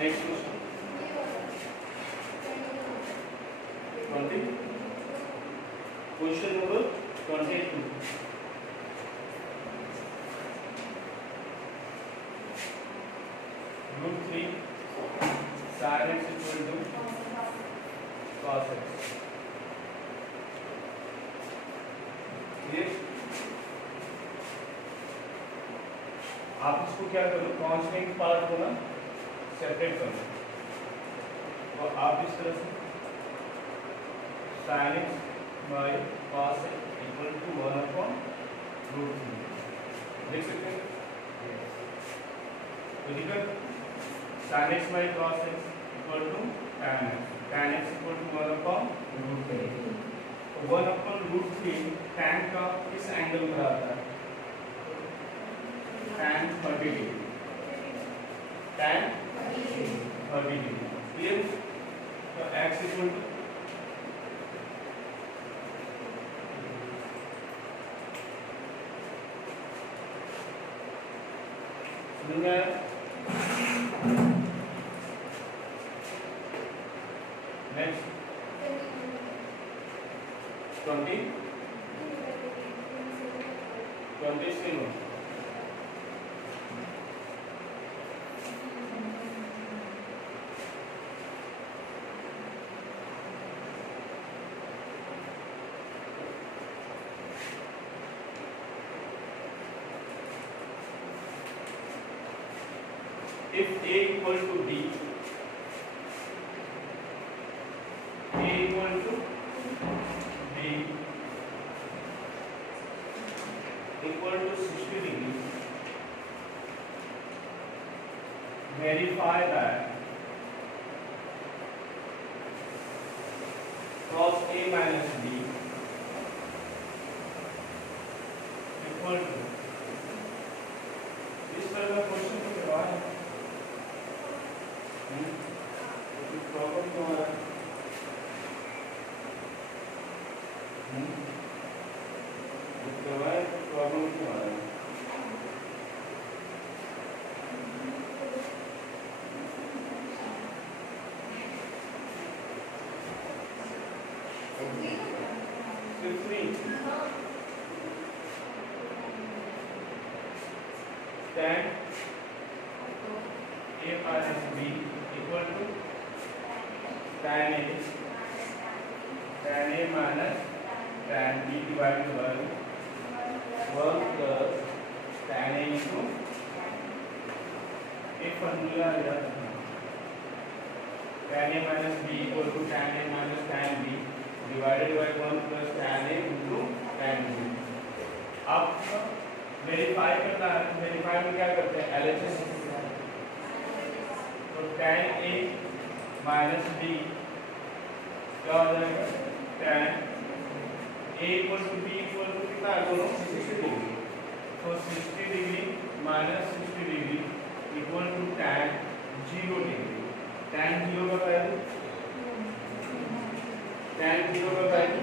Next question 20 question number 22 root 3 sin x equal to cos x। Clear? आप इसको क्या करो, कांस्टेंट पार्ट को ना सेपरेट करो, और आप इस तरह से sin x by cos x equal to 1/√3 लिख सकते हैं। तो लिखा sin x by cos x equal to tan x equal to 1/√3। तो 1/√3 tan का किस एंगल पर आता है? tan 30 degree, tan 30 degree. Clear? तो x equal to next 27 if a equal to b, a equal to b equal to 60 degree, verify that cos a minus b equal to, इस तरह का question तो करवा है प्रॉब्लम तो हमारा करवाए, प्रॉब्लम तो हमारा tan a minus b equal to tan a minus tan b divided by 1 plus tan a into एक फॉर्मूला याद रखना, tan a minus b equal to tan a minus tan b divided by 1 plus tan a into tan b। अब verify करना है, verify में क्या करते हैं, एलएचएस। तो tan a minus b क्या हो जाएगा, tan a equal to b equal to कितना है दोनों, 60 डिग्री। तो 60 degree minus 60 degree equal to tan 0 degree. tan 0 का वैल्यू, tan 0 का वैल्यू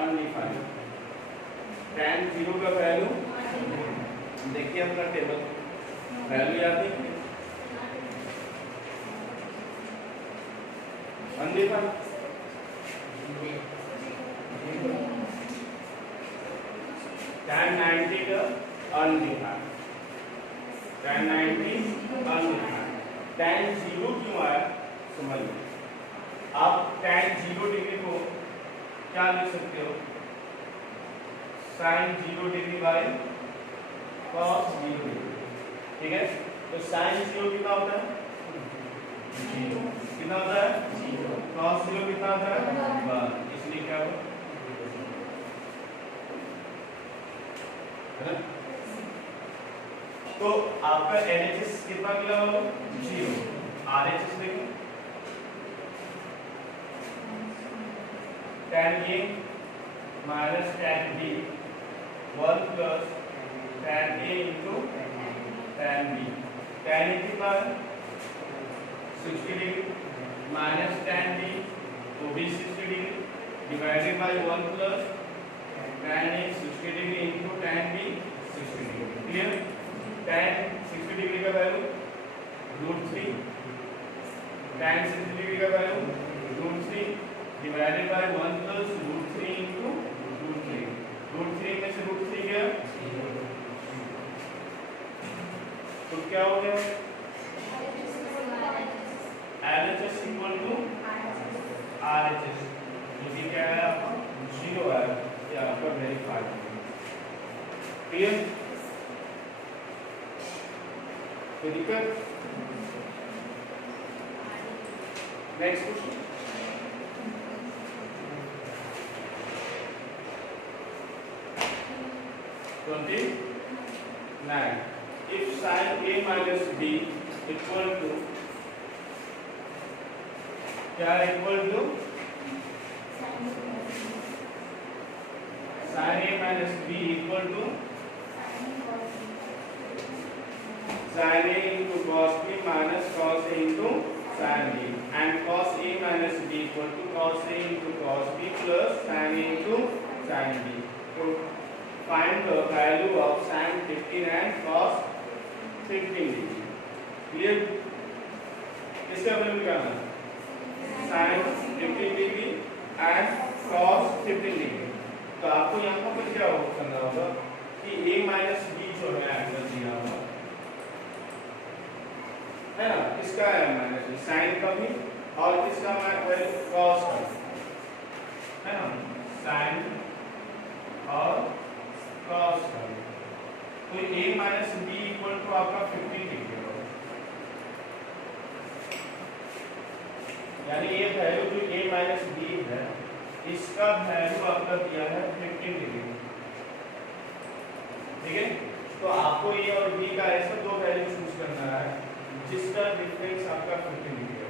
अनडिफाइंड, tan 0 का वैल्यू देखिए अपना टेबल, वैल्यू याद है अनडिफाइंड, tan 90 का अनडिफाइंड, tan 90 अनडिफाइंड। tan 0 क्यों आया समझिए, आप tan 0 डिग्री को क्या लिख सकते हो, sin 0 degree by cos 0 degree. ठीक है, तो sin 0 कितना होता है, 0 कितना होता है, 0। cos 0 कितना होता है, 1। इसलिए क्या होगा, है ना? तो आपका LHS कितना मिला होगा, 0। RHS देखो, tan A minus tan B 1 plus tan A into tan B। tan A कितना है, 60 डिग्री माइनस tan B वो भी 60 degree divided bye 1 plus tan A 60 degree into tan B 60 degree. Clear? tan 60 degree का value √3 tan 60 degree का value √3 divided by 1 plus √3 into √3। √3 में से √3 गया तो क्या हो गया LHS इक्वल टू RHS, जो कि क्या है आपका 0 है, ये आपका वेरीफाइड। क्लियर? कोई दिक्कत? Next question. If sin A minus B equal to क्या equal to sin A minus B equal to sin A into cos B minus cos A into sin B, and cos A minus B equal to cos A into cos B plus sin A into sin B. So find the value of sin 15 and cos 15 degree. Clear? इसका value निकालना sin 15 degree and cos 15 degree. तो आपको यहाँ पर क्या करना होगा कि A माइनस B जो है एंगल दिया हुआ है ना, इसका है माइनस sin का भी और इसका वैल्यू cos का है ना, sin और cos का। तो A minus B equal to आपका 15 डिग्री होगा, यानी ये वैल्यू जो A माइनस B है इसका वैल्यू आपका दिया है 15 डिग्री। ठीक है, तो आपको A और B का ऐसा दो वैल्यू चूज करना है जिसका डिफरेंस आपका 15 डिग्री है।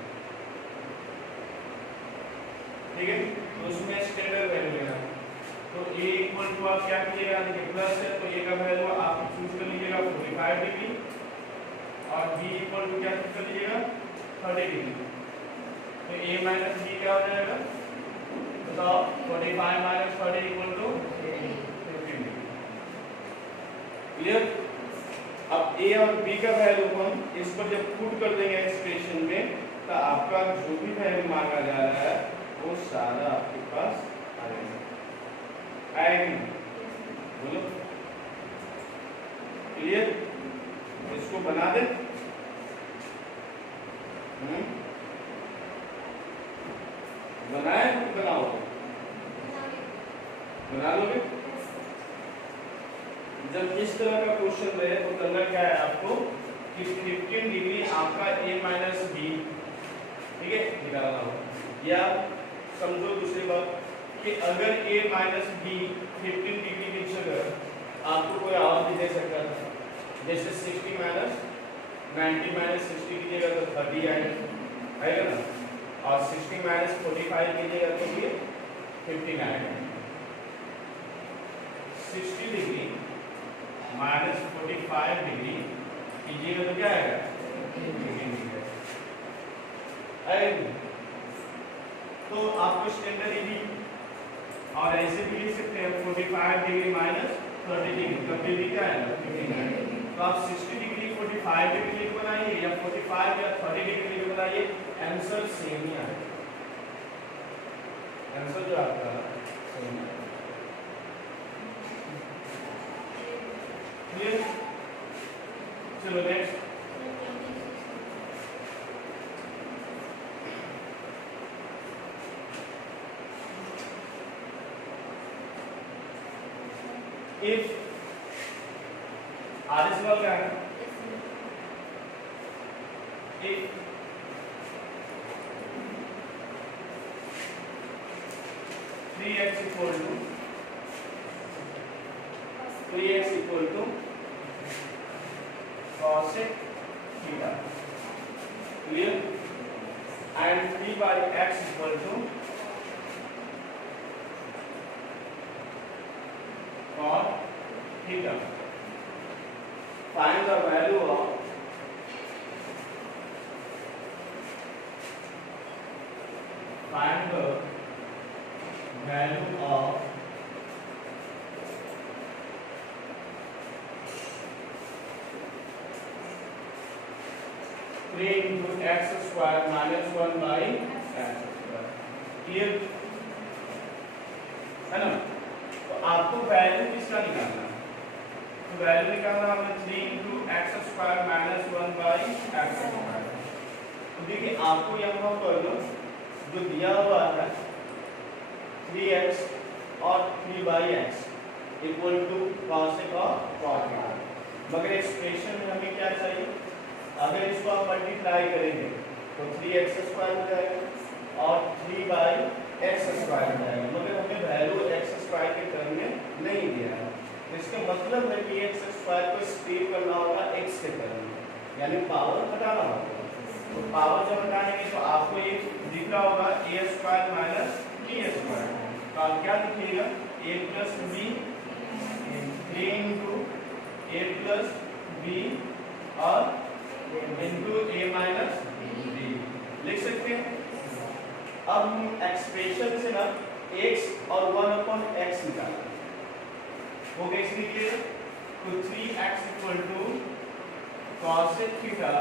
ठीक है, तो उसमें स्टैंडर्ड वैल्यू लेना है। तो A इक्वल टू आप क्या कीजिएगा, देखिए प्लस है तो A का वैल्यू आप चूज कर लीजिएगा 45 डिग्री और B इक्वल टू क्या चूज कर लीजिएगा 30 डिग्री। तो A माइनस B क्या हो जाएगा, तो 45 minus 30 equal to 15 degree. Clear? अब A और B का वैल्यू हम इस पर जब पुट कर देंगे एक्सप्रेशन में तो आपका जो भी वैल्यू मांगा जा रहा है वो सारा आपके पास आएगा। बोलो क्लियर? इसको बना दे। बनाए कि बनाओगे? बना लोगे? जब इस तरह का क्वेश्चन रहे तो करना क्या है आपको कि 15 डिग्री आपका A माइनस B, ठीक है, निकालना होगा। या समझो दूसरी बात कि अगर A माइनस B 15 डिग्री की जगह आपको कोई और भी दे सकता था, जैसे 60 माइनस 90 माइनस 60 की जगह तो 30 आएगा ना, और 60 माइनस 45 की जगह तो ये 15 आएगा। 60 डिग्री माइनस 45 डिग्री कीजिएगा तो क्या आएगा 15 डिग्री आएगा। तो आपको स्टैंडर्ड इजी और ऐसे भी लिख सकते हैं 45 डिग्री माइनस 30 डिग्री, कभी भी क्या आएगा 15 आएगा। तो आप 60 डिग्री 45 डिग्री बनाइए या 45 या 30 डिग्री बनाइए, आंसर सेम ही आएगा। आंसर जो आपका सेम है। क्लियर? चलो नेक्स्ट। इफ आर सवाल क्या है, if 3x equal to 3x equal to cosec theta, clear, and 3 by x equal to cot theta. Find the value of 3 into x square minus 1 by x square। Clear है ना? तो आपको value किसका निकालना है? तो वैल्यू निकालना हमें 3 into x square minus 1 by x square। तो देखिए आपको यहाँ पर जो दिया हुआ है 3x और 3/x इक्वल टू cosec और cot थीटा, मगर एक्सप्रेशन में हमें क्या चाहिए? अगर इसको आप मल्टीप्लाई करेंगे तो 3x स्क्वायर हो जाएगा और 3/x स्क्वायर हो जाएगा, मगर हमें वैल्यू x स्क्वायर के टर्म में नहीं दिया है। इसका मतलब है कि x स्क्वायर को स्प्लिट करना होगा x के टर्म में, यानी पावर हटाना होगा। तो पावर जब हटाएंगे तो आपको ये दिख रहा होगा a square minus b square. तो आप क्या लिखिएगा? a plus b 3 into a plus b और इंटू a माइनस b लिख सकते हैं। अब हम एक्सप्रेशन से ना x और 1/x निकालेंगे। वो कैसे लिखिए? तो 3x equal to cosec theta,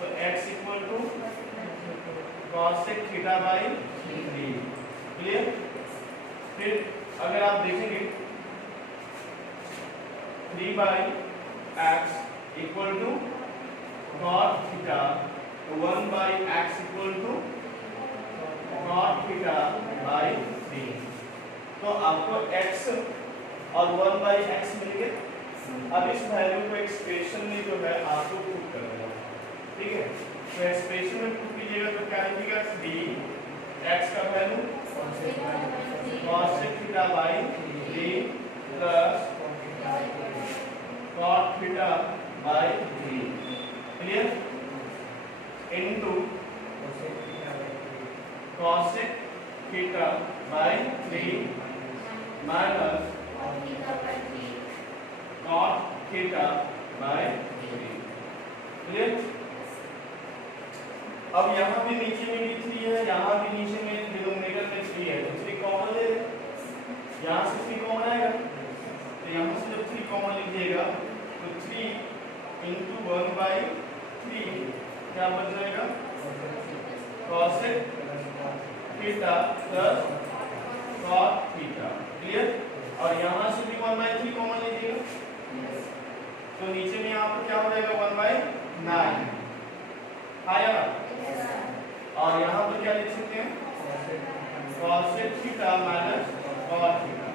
तो x equal to cosec theta by 3। Clear? फिर अगर आप देखेंगे 3/x equal to cot theta, 1/x equal to cot theta by 3। तो आपको x और 1/x मिल गया। अब इस वैल्यू को एक्सप्रेशन में जो है आपको पुट करना है, ठीक है? तो एक्सप्रेशन में पुट कीजिएगा तो क्या लिखिएगा? 3x का value cosec theta by 3 plus cot theta by 3। Clear? Into cosec theta by 3 minus cot theta by 3। Clear? अब यहाँ भी नीचे में भी 3 है, यहाँ भी नीचे में डिनोमिनेटर में 3 है, तो 3 कॉमन ले लें। यहाँ से 3 कॉमन आएगा, तो यहाँ से जब 3 कॉमन लीजिएगा तो 3 इंटू 1/3 क्या बन जाएगा? cosec theta plus cot theta. Clear? और यहाँ से भी 1/3 कॉमन लीजिएगा, तो नीचे में यहाँ पर क्या हो जाएगा? 1/9 आया ना? और यहाँ पर क्या लिख सकते हैं? cosec theta minus cot theta.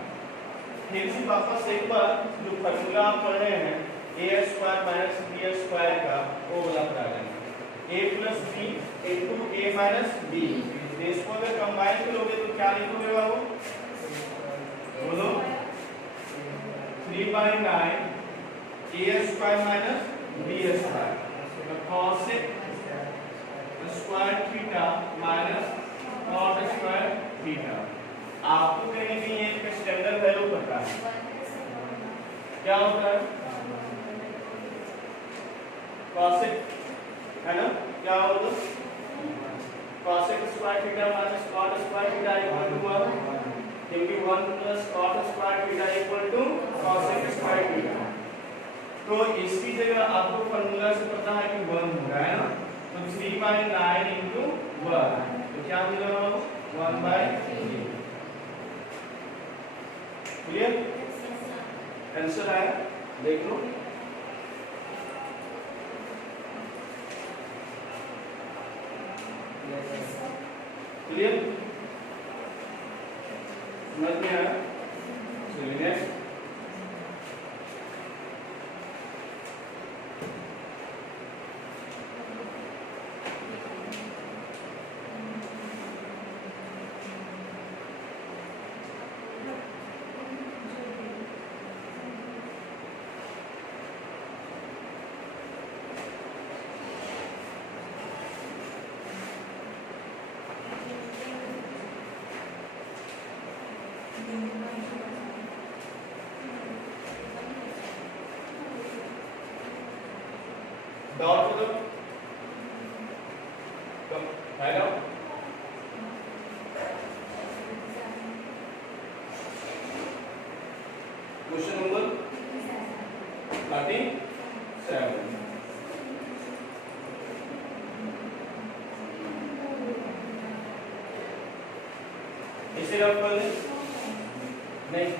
फिर से वापस एक बार जो फॉर्मूला आप पढ़ रहे हैं a square minus b square का, वो वाला पढ़ा लेंगे। a plus b into a minus b, इसको अगर कंबाइन करोगे तो क्या लिखोगे बाबू? बोलो। 3/9 a square minus b square, तो cosec square theta minus cot square theta. आपको कहीं भी एक स्टैंडर्ड वैल्यू पता है क्या होता है? cosec है ना? क्या होगा? cosec square theta minus cot square theta equal to 1, क्योंकि 1 plus cot square theta equal to cosec square theta. तो इसकी जगह आपको फॉर्मूला से पता है कि 1 हो रहा है ना, तो 3/9 इंटू 1, तो क्या मिल रहा है? 1/3। क्लियर? आंसर आया, देख लो। क्लियर? समझ में आया? चलिए नेक्स्ट। डॉट करो तो हेलो क्वेश्चन नंबर 37। इससे रब कर दें नहीं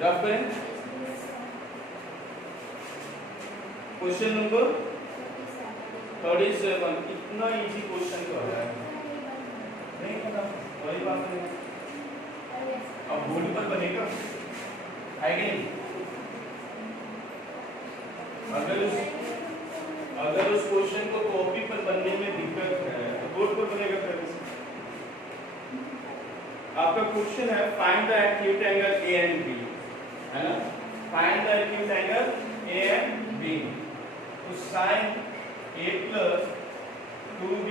रब करें। क्वेश्चन नंबर 37 इतना इजी क्वेश्चन तो है नहीं पता वही बात है अब बोर्ड पर बनेगा है कि नहीं अगर उस क्वेश्चन को कॉपी पर बनने में दिक्कत है तो बोर्ड पर बनेगा फिर आपका क्वेश्चन है find the acute angle A and B है ना find the acute angle A and B तो sin a plus 2b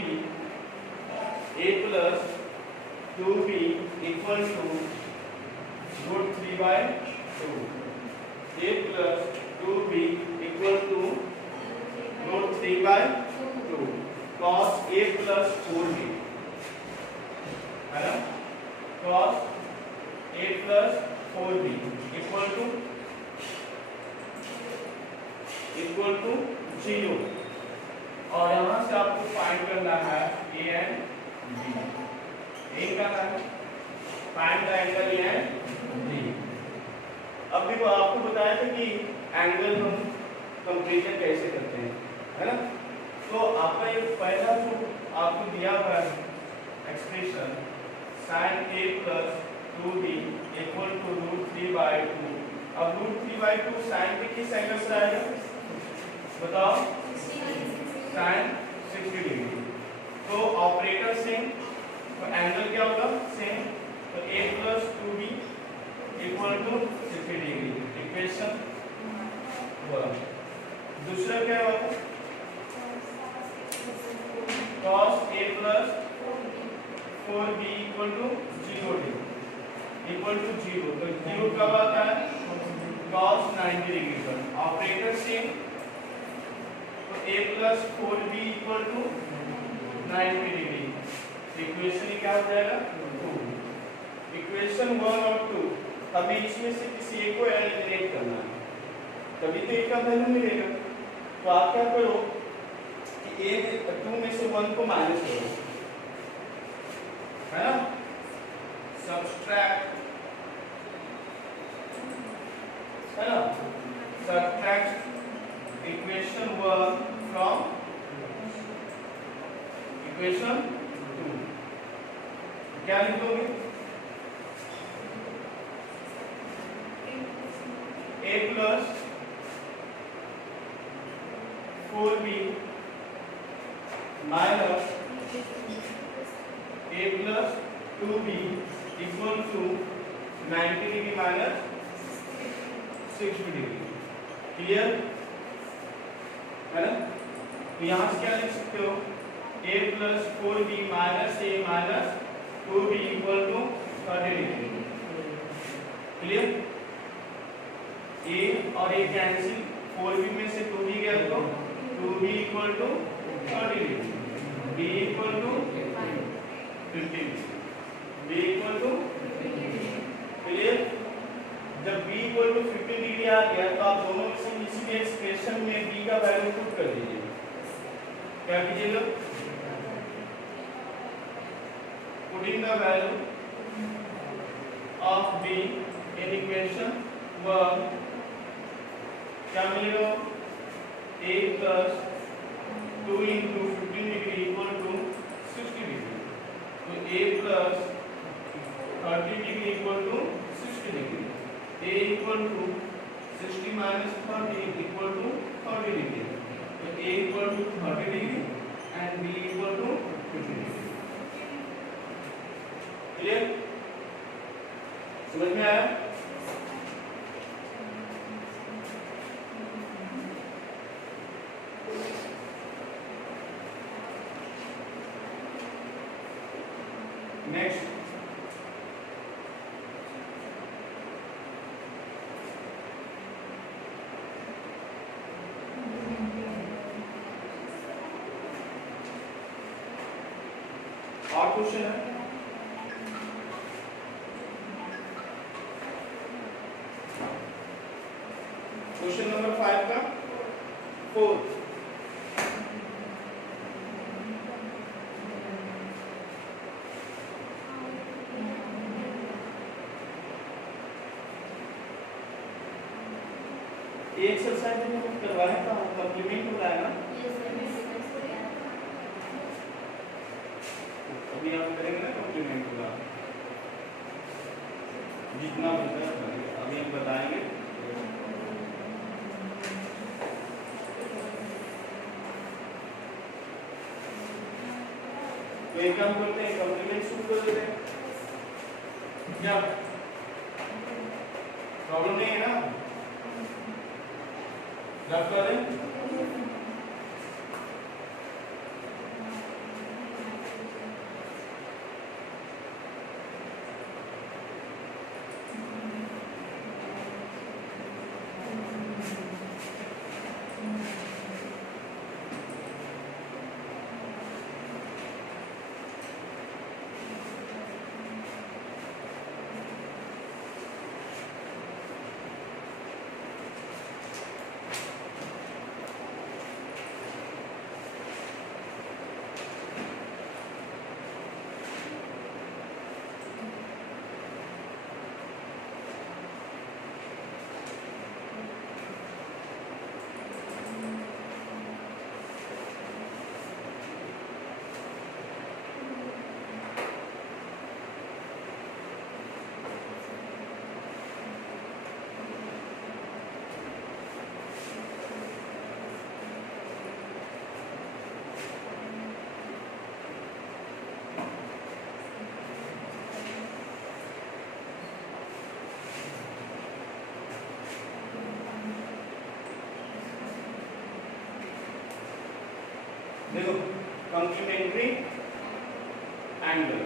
equal to root 3 by 2 a plus 2b equal to root 3 by 2 cos a plus 4b है ना cos a plus 4b equal to 0 और यहाँ से आपको find करना है a and b A करना है find the angle A and B. अब देखो आपको बताया था कि एंगल हम कंपैरिजन कैसे करते हैं है ना तो आपका ये पहला जो आपको दिया हुआ है expression sin a plus 2b equal to root 3 by 2 अब root 3 by 2 sin के किस एंगल से आएगा बताओ sin 60 डिग्री तो ऑपरेटर सेम तो एंगल क्या होगा सेम तो a plus 2b equal to 60 degree equation बोला दूसरा क्या होगा cos a plus 4b equal to 0 degree equal to 0 तो 0 कब आता है cos 90 डिग्री पर ऑपरेटर सेम तो a plus 4b equal to 90 degree equation क्या हो जाएगा 2 इक्वेशन 1 और 2 अभी इसमें से किसी एक को एलिमिनेट करना है तभी तो एक का वैल्यू मिलेगा तो आप क्या करो कि a 2 में से 1 को माइनस करो है ना सब्सट्रैक्ट है ना सब्सट्रैक्ट इक्वेशन 1 फ्रॉम इक्वेशन 2 क्या लिखोगे a plus 4b minus a plus 2b equal to 90 degree minus 60 degree clear है ना तो यहाँ से क्या लिख सकते हो a plus 4b minus a minus 2b equal to 30 degree clear a और a कैंसिल 4b में से 2b गया तो 2b equal to 30 degree b equal to 50 b equal to इसी एक्सप्रेशन में b का वैल्यू पुट कर दीजिए। क्या कीजिएगा, putting the value of b in equation 1, क्या मिलेगा, a plus 2 into 15 degree equal to 60 degree. तो a plus 30 degree equal to 60 degree, a equal to 60 minus 30 equal to 30 degree. तो a equal to 30 degree and b equal to 50 degree. Clear, समझ में आया? Next, और question है। Question number 5 का 4, ये exercise में हम करवाया था, कॉम्प्लीमेंट हो रहा है ना, अभी हम करेंगे ना कॉम्प्लीमेंट होगा, जितना होता है अभी हम बताएंगे। तो एक काम करते हैं, कॉम्प्लीमेंट शुरू कर देते हैं, क्या प्रॉब्लम नहीं है ना, रफ कर दें। देखो, कॉम्प्लीमेंट्री एंगल,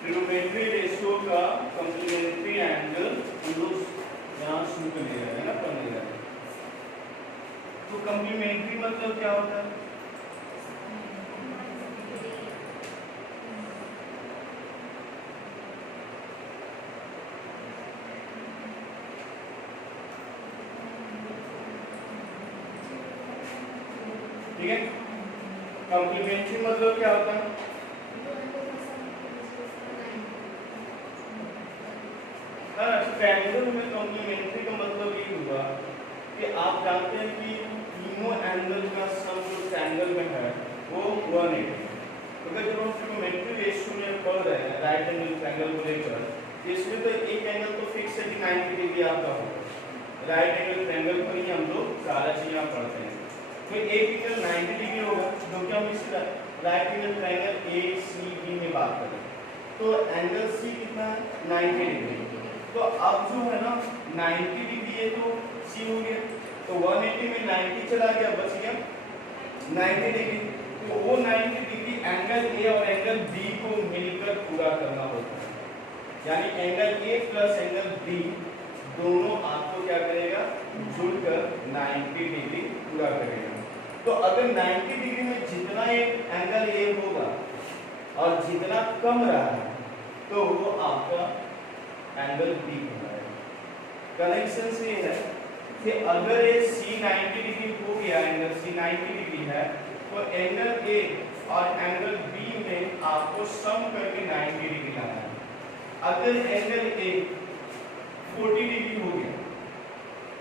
ट्रिग्नोमेट्री रेशियो का कॉम्प्लीमेंट्री एंगल हम लोग यहाँ शुरू कर ले रहे हैं ना, पढ़ने रहे हैं। तो कॉम्प्लीमेंट्री मतलब क्या होता है? ठीक है, कॉम्प्लीमेंट्री मतलब क्या होता है? ट्रायंगल में कॉम्प्लीमेंट्री का मतलब ये हुआ कि आप जानते हैं कि तीनों एंगल का सम जो ट्रायंगल में है वो 180 है। तो जब हम ट्रिग्नोमेट्री रेशियो में पढ़ रहे हैं राइट एंगल ट्रायंगल को लेकर, इसमें तो एक एंगल तो फिक्स है कि 90 डिग्री आपका होगा। राइट एंगल ट्रायंगल पर ही हम लोग सारा चीज यहाँ पढ़ते हैं। तो एक एंगल 90 डिग्री होगा, जो कि हम इस राइट एंगल ट्रायंगल ACB में बात करें तो एंगल C कितना है? 90 डिग्री। तो अब जो है ना 90 डिग्री है तो C हो गया, तो 180 में 90 चला गया, बच गया 90 डिग्री। तो वो 90 डिग्री एंगल A और एंगल B को मिलकर पूरा करना होता है, यानी angle A plus angle B दोनों आपको क्या करेगा? जुड़कर 90 डिग्री पूरा करेगा। तो अगर 90 डिग्री में जितना एक एंगल A होगा और जितना कम रहा है तो वो आपका एंगल B होगा। कनेक्शन से है कि अगर ये C 90 डिग्री हो गया, एंगल C 90 डिग्री है, तो एंगल A और एंगल B में आपको सम करके 90 डिग्री लाना है। अगर एंगल A 40 डिग्री हो गया,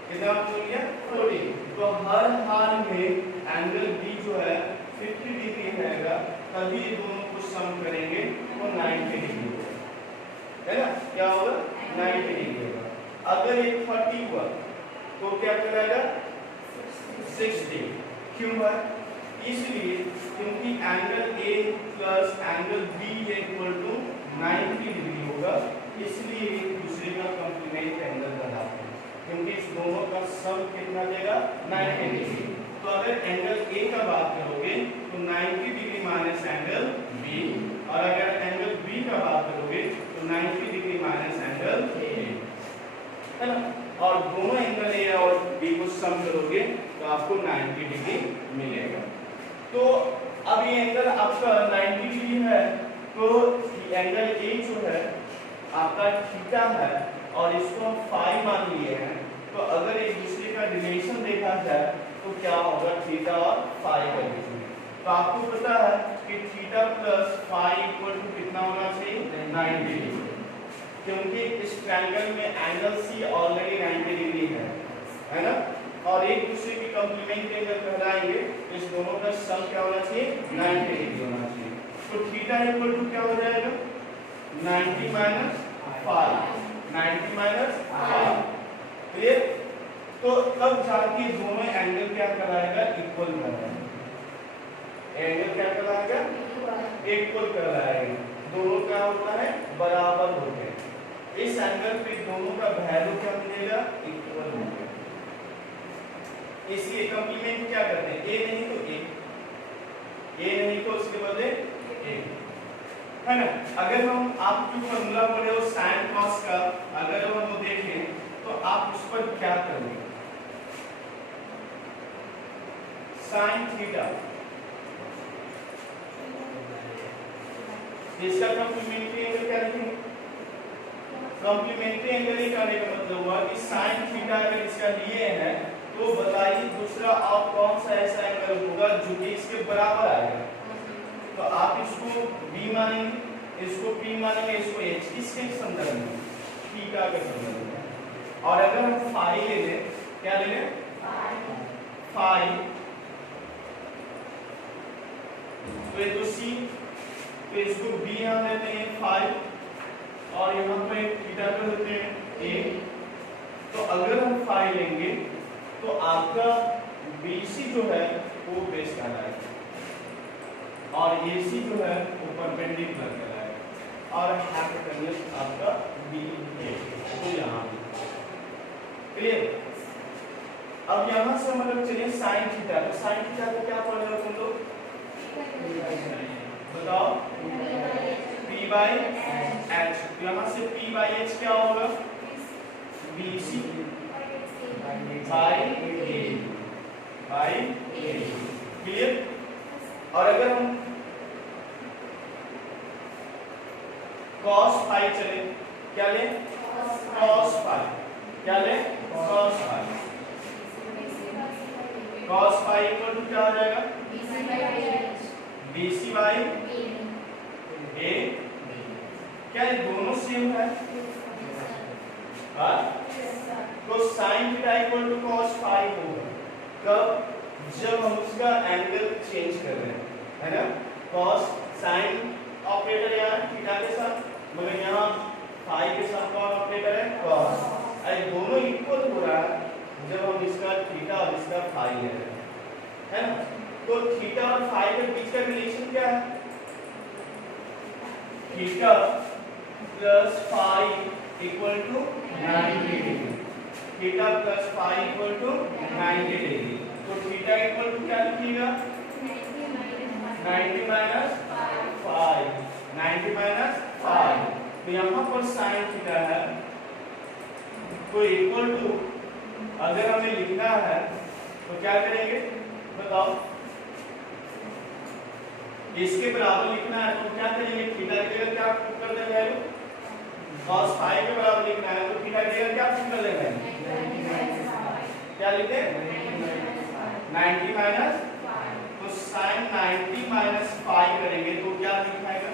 कितना हो गया 40, तो हर हाल में एंगल B जो है 50 डिग्री रहेगा, तभी दोनों को सम करेंगे तो 90 डिग्री होगा, है ना? क्या होगा 90 डिग्री होगा। अगर ये 30 हुआ तो क्या कहलाएगा 60। क्यों है? इसलिए क्योंकि angle A plus angle B equal to 90 degree होगा, इसलिए एक दूसरे का कॉम्प्लीमेंट एंगल बनाते हैं, क्योंकि इस दोनों का सम कितना देगा 90 डिग्री। तो अगर एंगल A का बात करोगे तो 90 डिग्री माइनस एंगल B, और अगर एंगल B का बात करोगे तो 90 डिग्री माइनस एंगल A, है ना? और दोनों एंगल A और B को सम करोगे तो आपको 90 डिग्री मिलेगा। तो अब ये एंगल आपका 90 डिग्री है, तो एंगल A जो है आपका थीटा है और इसको हम फाई मान लिए हैं, तो अगर एक दूसरे का रिलेशन देखा जाए तो क्या होगा थीटा और फाई का रिलेशन। तो आपको पता है कि theta plus phi equal to कितना होना चाहिए 90 डिग्री, क्योंकि इस ट्रायंगल में एंगल C ऑलरेडी 90 डिग्री है ना? और एक दूसरे की कॉम्प्लीमेंट एंगल कहलाएंगे, इस दोनों का सम क्या होना चाहिए 90 डिग्री होना चाहिए। तो थीटा इक्वल टू क्या हो जाएगा 90 minus phi, 90 minus phi, clear? तो तब जाके दोनों एंगल क्या कहलाएगा इक्वल कहलाएगा, एंगल क्या कहलाएगा इक्वल कहलाएगा, दोनों क्या होता है बराबर होते हैं। इस एंगल पे दोनों का वैल्यू क्या मिलेगा इक्वल होगा, इसलिए कॉम्प्लीमेंट क्या करते हैं A नहीं तो A नहीं तो उसके बदले A, है ना? अगर हम आप जो फॉर्मूला बोले हो sin cos का, अगर हम वो देखें तो आप उस पर क्या करोगे sin थीटा, इसका कॉम्प्लीमेंट्री एंगल क्या लिखेंगे? कॉम्प्लीमेंट्री एंगल ही करने का मतलब हुआ कि sin थीटा अगर इसका लिए है तो बताइए दूसरा आप कौन सा ऐसा एंगल होगा जो कि इसके बराबर आएगा। तो आप इसको B मानेंगे, इसको P मानेंगे, इसको H, किसके संदर्भ में थीटा के संदर्भ में। और अगर हम फाई ले लें, क्या ले लें फाई, तो ये तो C, तो इसको B यहाँ लेते हैं फाई, और यहाँ पे थीटा को लेते हैं A। तो अगर हम फाई लेंगे तो आपका BC जो है वो बेस कहलाएगा और AC जो है वो परपेंडिकुलर कहलाएगा और हाइपोटेन्यूज आपका BA, तो यहाँ क्लियर। अब यहाँ से हम लोग चलिए साइन थीटा, तो साइन थीटा का क्या पढ़ रहे हो तुम लोग बताओ P/H, यहाँ से P/H क्या होगा BC बाई A, क्लियर। और अगर हम cos फाई चले, क्या ले cos फाई, क्या ले cos phi, cos phi equal to क्या हो जाएगा BC बाई A, क्या ये दोनों सेम है? तो sin theta equal to cos phi होगा कब, जब हम उसका एंगल चेंज कर रहे हैं, है ना? cos sin ऑपरेटर यहाँ थीटा के साथ, मगर यहाँ फाई के साथ कौन ऑपरेटर है cos, अरे दोनों इक्वल हो रहा है जब हम इसका थीटा और इसका फाई ले रहे हैं, है ना? तो थीटा और फाई के बीच का रिलेशन क्या है? Theta plus phi equal to 90 degree, theta plus phi equal to 90 degree. तो थीटा इक्वल टू क्या लिखिएगा 90 माइनस फाई, 90 माइनस फाई। तो यहाँ पर साइन थीटा है तो इक्वल टू, अगर हमें लिखना है तो क्या करेंगे बताओ, इसके बराबर लिखना है तो क्या करेंगे, थीटा की जगह क्या कर देंगे वैल्यू, cos फाई के बराबर लिखना है तो थीटा की जगह क्या कर देंगे, क्या लिखते हैं 90 माइनस, तो साइन 90 माइनस 5 करेंगे तो क्या लिखाएगा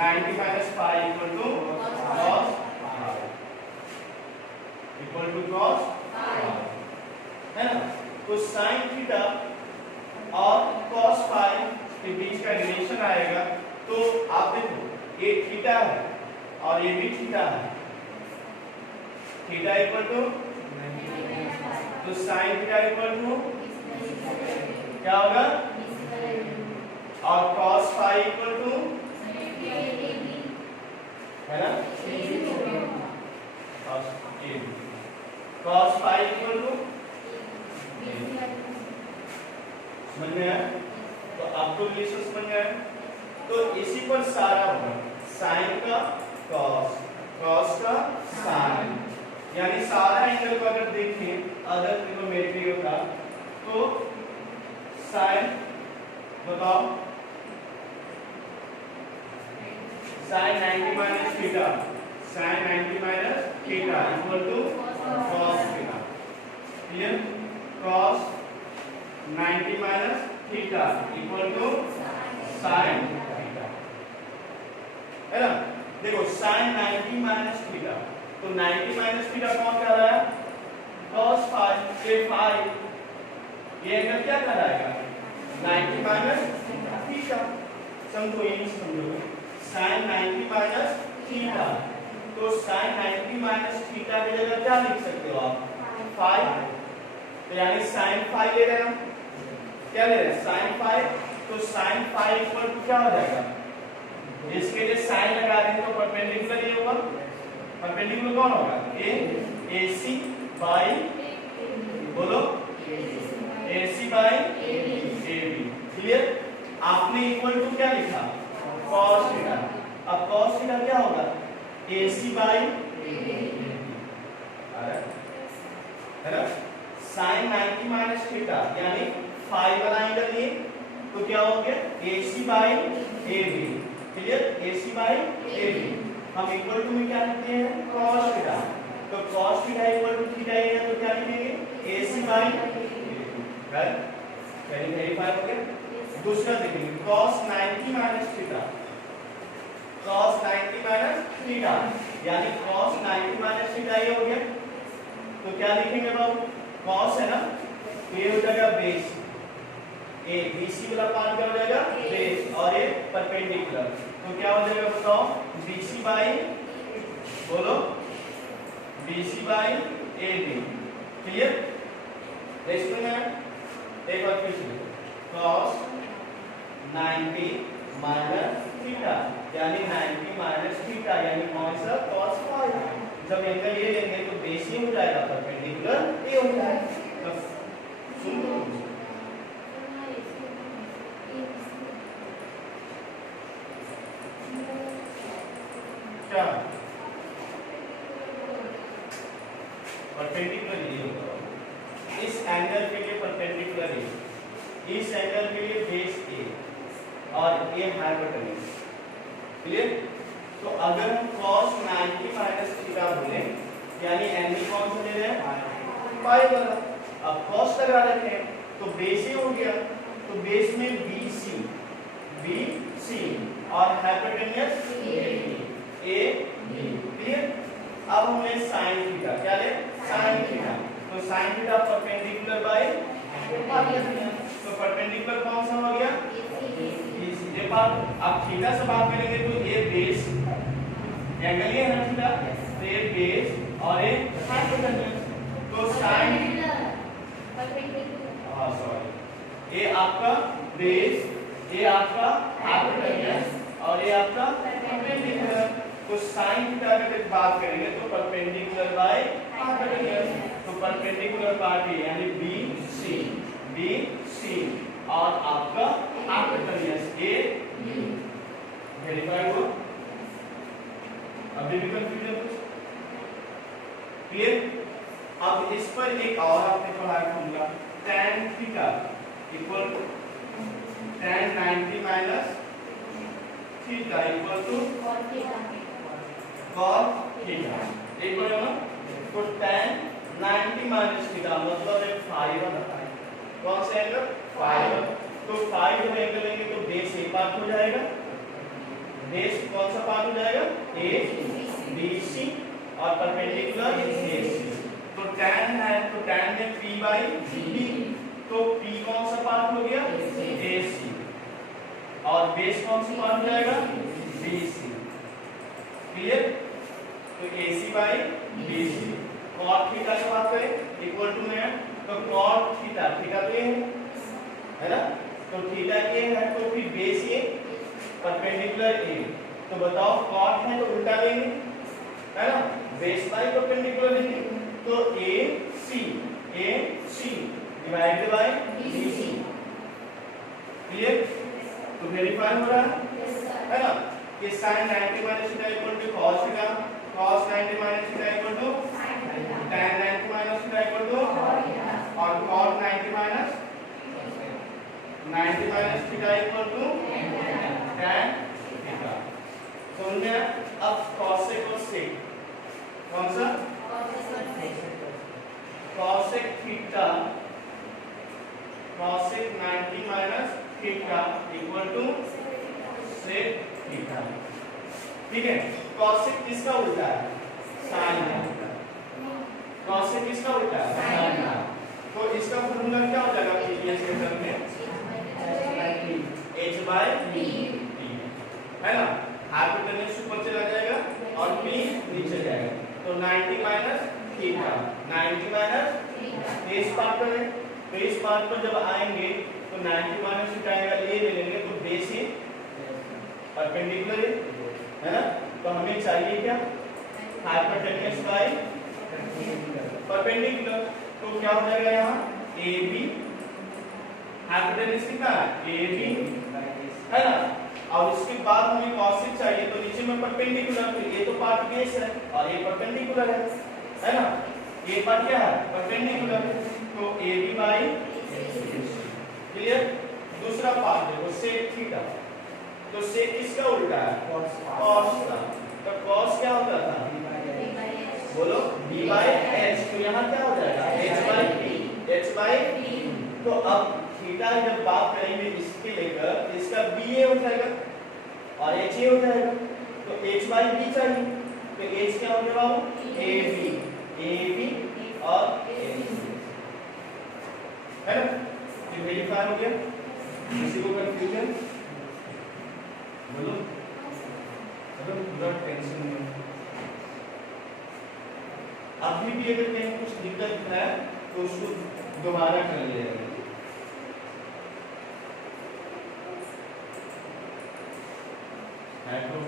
90 माइनस 5 इक्वल टू cos है ना। तो साइन थीटा और cos फाई के बीच का रिलेशन आएगा। तो आप देखो ये थीटा है और ये भी थीटा है, थीटा इक्वल टू, तो साइन थीटा इक्वल टू क्या होगा, और cos फाई इक्वल टू है ना, cos फाई इक्वल टू, समझ में आया। तो आपको रिलेशन समझ में आया। तो इसी पर सारा होगा, साइन का cos, cos का साइन, यानी सारा एंगल को अगर देखें अदर ट्रिग्नोमेट्री का, तो साइन बताओ, sine 90 minus theta, sine 90 minus theta equal to cos theta, clear. cos 90 minus theta equal to sine theta, है ना। देखो साइन 90 माइनस थीटा, तो 90 माइनस थीटा कौन कह रहा है, cos फाई, ये फाई, ये एंगल क्या कहलाएगा 90 माइनस थीटा। समझो ये समझो, साइन 90 माइनस थीटा, तो साइन 90 माइनस थीटा की जगह क्या लिख सकते हो आप, फाई, तो यानी साइन फाई ले रहे हैं, क्या ले रहे हैं साइन फाई। तो साइन फाई इक्वल टू क्या हो जाएगा, इसके लिए साइन लगा दें तो परपेंडिकुलर ये होगा, परपेंडिकुलर कौन होगा, AC बाई, बोलो AC बाई AB, क्लियर। आपने इक्वल टू क्या लिखा cos थीटा, अब cos थीटा क्या होगा AC बाई है ना। साइन 90 माइनस थीटा यानी फाई वाला एंगल ये, तो क्या हो गया AC by AB, clear, AC by AB। हम इक्वल टू में क्या लिखते हैं cos थीटा, तो cos theta equal to theta है, तो क्या लिखेंगे AC बाई AB, राइट, पहले वेरीफाई हो गया। दूसरा देखेंगे cos 90 minus theta, cos 90 minus theta यानी cos 90 माइनस थीटा ये हो गया, तो क्या लिखेंगे बाबू, cos है ना, तो ये हो जाएगा बेस, ए BC वाला पार्ट क्या हो जाएगा बेस, और ये परपेंडिकुलर, तो क्या हो जाएगा बताओ BC बाई, बोलो BC by AB, clear. Next में एक और फिर से cos 90 माइनस थीटा यानी 90 माइनस थीटा यानी कौन सा cos फाई। जब एंगल ये लेंगे तो बेस ही हो जाएगा, परपेंडिकुलर ये हो जाएगा। सुन लो क्या परपेंडिकुलर ये होगा, इस एंगल के लिए परपेंडिकुलर ये, इस एंगल के लिए बेस A और ये हाइपोटेन्यूज, क्लियर। तो अगर हम cos 90 माइनस थीटा बोले यानी एंगल कौन सा ले रहे हैं फाई वाला, अब cos लगा रखे हैं तो बेस ही हो गया, तो बेस में BC और हाइपोटेन्यूज AB, क्लियर। अब हमने sin थीटा क्या ले sin थीटा, तो sin थीटा परपेंडिकुलर बाय तो परपेंडिकुलर कौन सा हो गया BC। ये बात आप थीटा से बात करेंगे तो ये बेस एंगल ये है ना थीटा, तो ये बेस और ये हाइपोटेन्यूज, तो sin सॉरी ये आपका बेस, ये आपका हाइपोटेन्यूज और ये आपका परपेंडिकुलर। तो sin थीटा की बात करेंगे तो परपेंडिकुलर बाय हाइपोटेन्यूज, तो परपेंडिकुलर पार्ट यानी BC और आपका हाइपोटेन्यूज A वेरीफाई हुआ। अभी भी कंफ्यूजन कुछ क्लियर। अब इस पर एक और आपने पढ़ा होगा tan theta equal to tan 90 minus theta equal to cos theta, एक बार ना, तो tan 90 माइनस थीटा मतलब है 5 कौन सा एंगल 5 तो 5 जब एंगल लेंगे तो बेस ए पार्ट हो जाएगा बेस कौन सा पार्ट हो जाएगा ए बी सी और परपेंडिकुलर ए सी तो tan है तो tan में p बाई b तो p कौन सा पार्ट हो गया ए सी और बेस कौन सा पार्ट हो जाएगा बी सी क्लियर तो AC by BC cot theta की बात करें इक्वल टू में तो cot थीटा थीटा तो ये है ना तो थीटा ये है तो फिर बेस ये परपेंडिकुलर ए तो बताओ cot है तो उल्टा लेंगे है ना बेस बाई परपेंडिकुलर लेंगे तो AC divided by BC clear तो वेरीफाई हो रहा है ना कि sin 90 minus theta equal to cos theta cos 90 minus theta equal to tan 90 minus theta equal to और cos 90 minus theta equal to tan theta समझ में अब cosec और sec कौन सा cosec theta cosec 90 minus theta equal to sec theta ठीक है cosec किसका उल्टा है sin है cosec किसका उल्टा है sin है तो इसका फॉर्मूला क्या हो जाएगा पीडीएस के टर्म में h by p है ना हाइपोटेन्यूज ऊपर चला जाएगा और p नीचे जाएगा तो 90 माइनस थीटा 90 माइनस इस पार्ट पर है तो इस पार्ट पर जब आएंगे तो 90 माइनस थीटा आएगा ये ले लेंगे तो बेस ही परपेंडिकुलर है ना तो हमें चाहिए क्या हाइपोटेन्यूज बाय परपेंडिकुलर तो क्या हो जाएगा यहाँ AB हाइपोटेन्यूज कितना है AB है ना और इसके बाद हमें cosec चाहिए तो नीचे में परपेंडिकुलर तो ये तो पार्ट बेस है और ये परपेंडिकुलर है ना ये पार्ट क्या है परपेंडिकुलर तो AB बाय क्लियर दूसरा पार्ट देखो sec थीटा तो sec किसका उल्टा है cos का तो cos क्या होता था बोलो b by h तो यहाँ क्या हो जाएगा h by p तो अब थीटा जब बात करेंगे इसके लेकर इसका ba हो जाएगा और h हो जाएगा तो h by b चाहिए तो h क्या हो जाएगा ab और ac है ना तो वेरीफाई हो गया किसी को कंफ्यूजन बोलो अगर पूरा टेंशन में अभी भी अगर कहीं कुछ दिक्कत है तो उसको दोबारा कर लेंगे है तो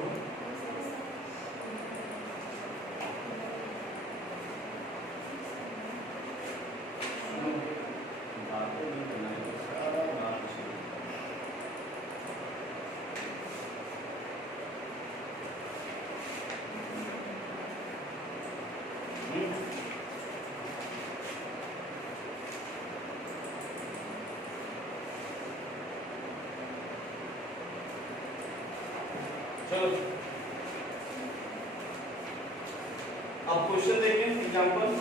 चलो अब क्वेश्चन देखें example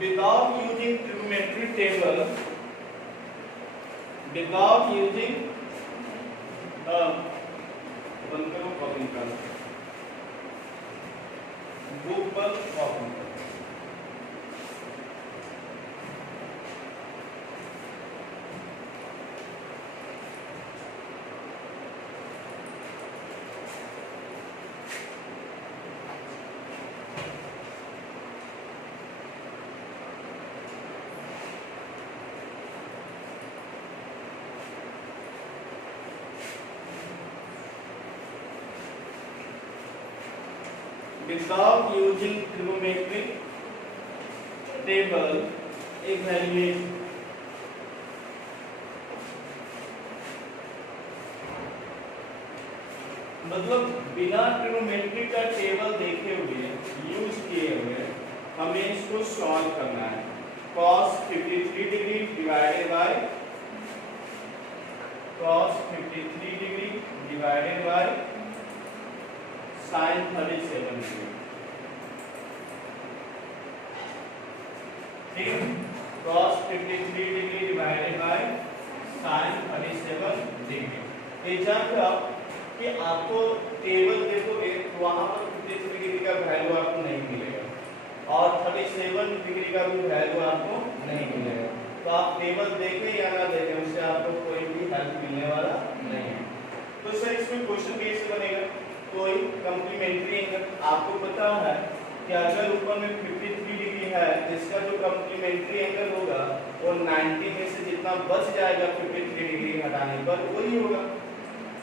without using trigonometry table without using बंद करो कॉपी निकालो बुक पर copy without using trigonometric table एक वैल्यू मतलब बिना ट्रिग्नोमेट्री का टेबल देखे हुए यूज किए हुए हमें इसको सॉल्व करना है। cos 53 degree divided by cos 53 degree divided by sin 37 degree. ठीक, cos 53 degree divided by sin 37 degree. Example कि आपको टेबल देखोगे तो वहां पर 53 डिग्री का वैल्यू आपको नहीं मिलेगा और 37 डिग्री का भी वैल्यू आपको नहीं मिलेगा। तो आप टेबल देखें या ना देखें उससे आपको कोई भी हेल्प मिलने वाला नहीं है। तो सर इसमें क्वेश्चन कैसे बनेगा? कोई कॉम्प्लीमेंट्री एंगल आपको पता है कि अगर ऊपर में 53 डिग्री है इसका जो कॉम्प्लीमेंट्री एंगल होगा वो 90 में से जितना बच जाएगा 53 डिग्री हटाने पर वही होगा,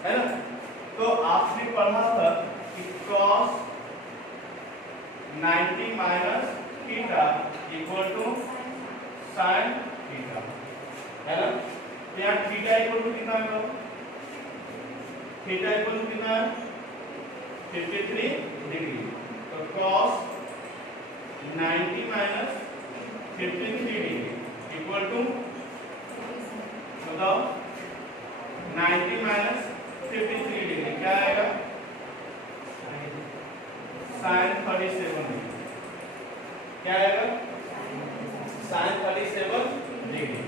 है ना। तो आपने पढ़ा था कि cos 90 minus theta equal to sin theta, है ना। तो यहाँ थीटा इक्वल टू कितना है? थीटा इक्वल टू कितना है? 53 डिग्री। तो cos 90 minus 53 degree equal to बताओ 90 माइनस 53 डिग्री क्या आएगा? sin 37 degree. क्या आएगा? sin 37 degree.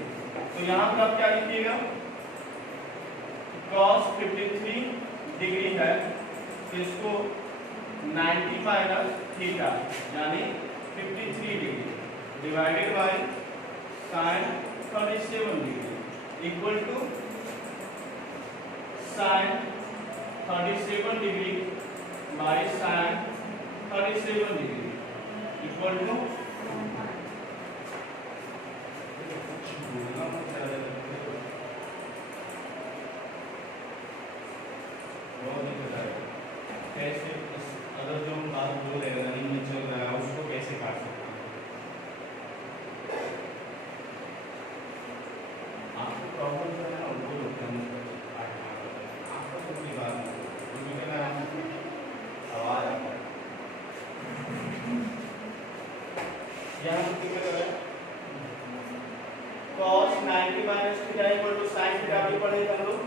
तो यहाँ पर आप क्या लिखिएगा? cos 53 डिग्री है तो इसको 90 माइनस थीटा यानी 53 degree divided by sin 37 degree equal to sin 37 degree by sin 37 degree equal to कैसे अगर जो हम बात बोल रहे हैं रनिंग में चल रहा है उसको कैसे काट सकते हैं? आपको प्रॉब्लम जो है ना वो लोग आपको सबकी बात आवाज आता है यहाँ cos 90 minus theta equal to sin theta भी पढ़ेगा हम लोग।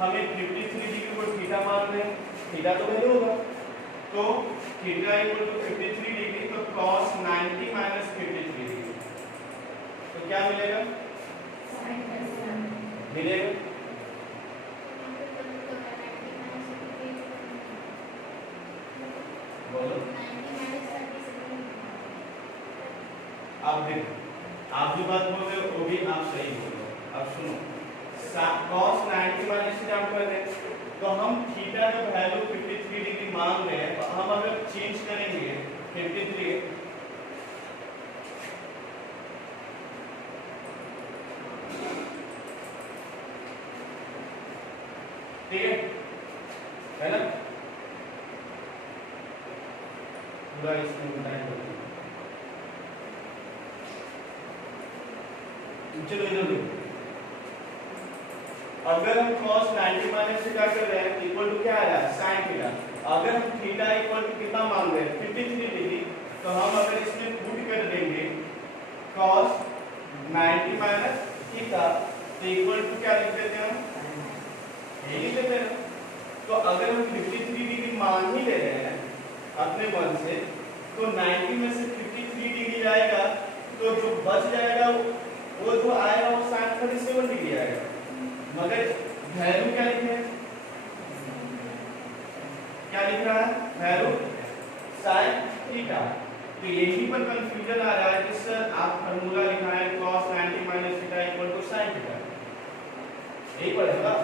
हमें 53 डिग्री को थीटा मान रहे हैं, थीटा तो वही होगा तो थीटा इक्वल टू 53 डिग्री तो cos 90 माइनस 53 डिग्री तो क्या मिलेगा? मिलेगा बोलो। आप देखो आप जो बात बोल रहे हो वो भी आप सही बोल रहे हो। अब सुनो cos 90 माइनस थीटा हम कर रहे हैं तो हम थीटा का वैल्यू 53 डिग्री मान रहे हैं तो हम अगर चेंज करेंगे 53 ठीक है ना पूरा इसमें बताएं। चलो इधर देखो अगर हम cos 90 माइनस थीटा कर रहे हैं इक्वल टू क्या आ रहा है? sin theta. अगर हम थीटा इक्वल टू कितना मान रहे हैं? 53 डिग्री तो हम अगर इसमें पुट कर देंगे cos 90 माइनस थीटा तो इक्वल टू क्या लिख देते हैं? ये लिख देते हैं। तो अगर हम 53 डिग्री मान ही ले रहे हैं अपने मन से तो 90 में से 53 डिग्री जाएगा तो जो बच जाएगा वो जो आएगा वो sin 37 डिग्री आएगा मगर वैल्यू क्या लिखे हैं? क्या लिख रहा है? Value sin theta. तो यही पर कंफ्यूजन आ रहा है कि सर आप फार्मूला लिखा है cos 90 minus theta equal to sin theta यही पड़ेगा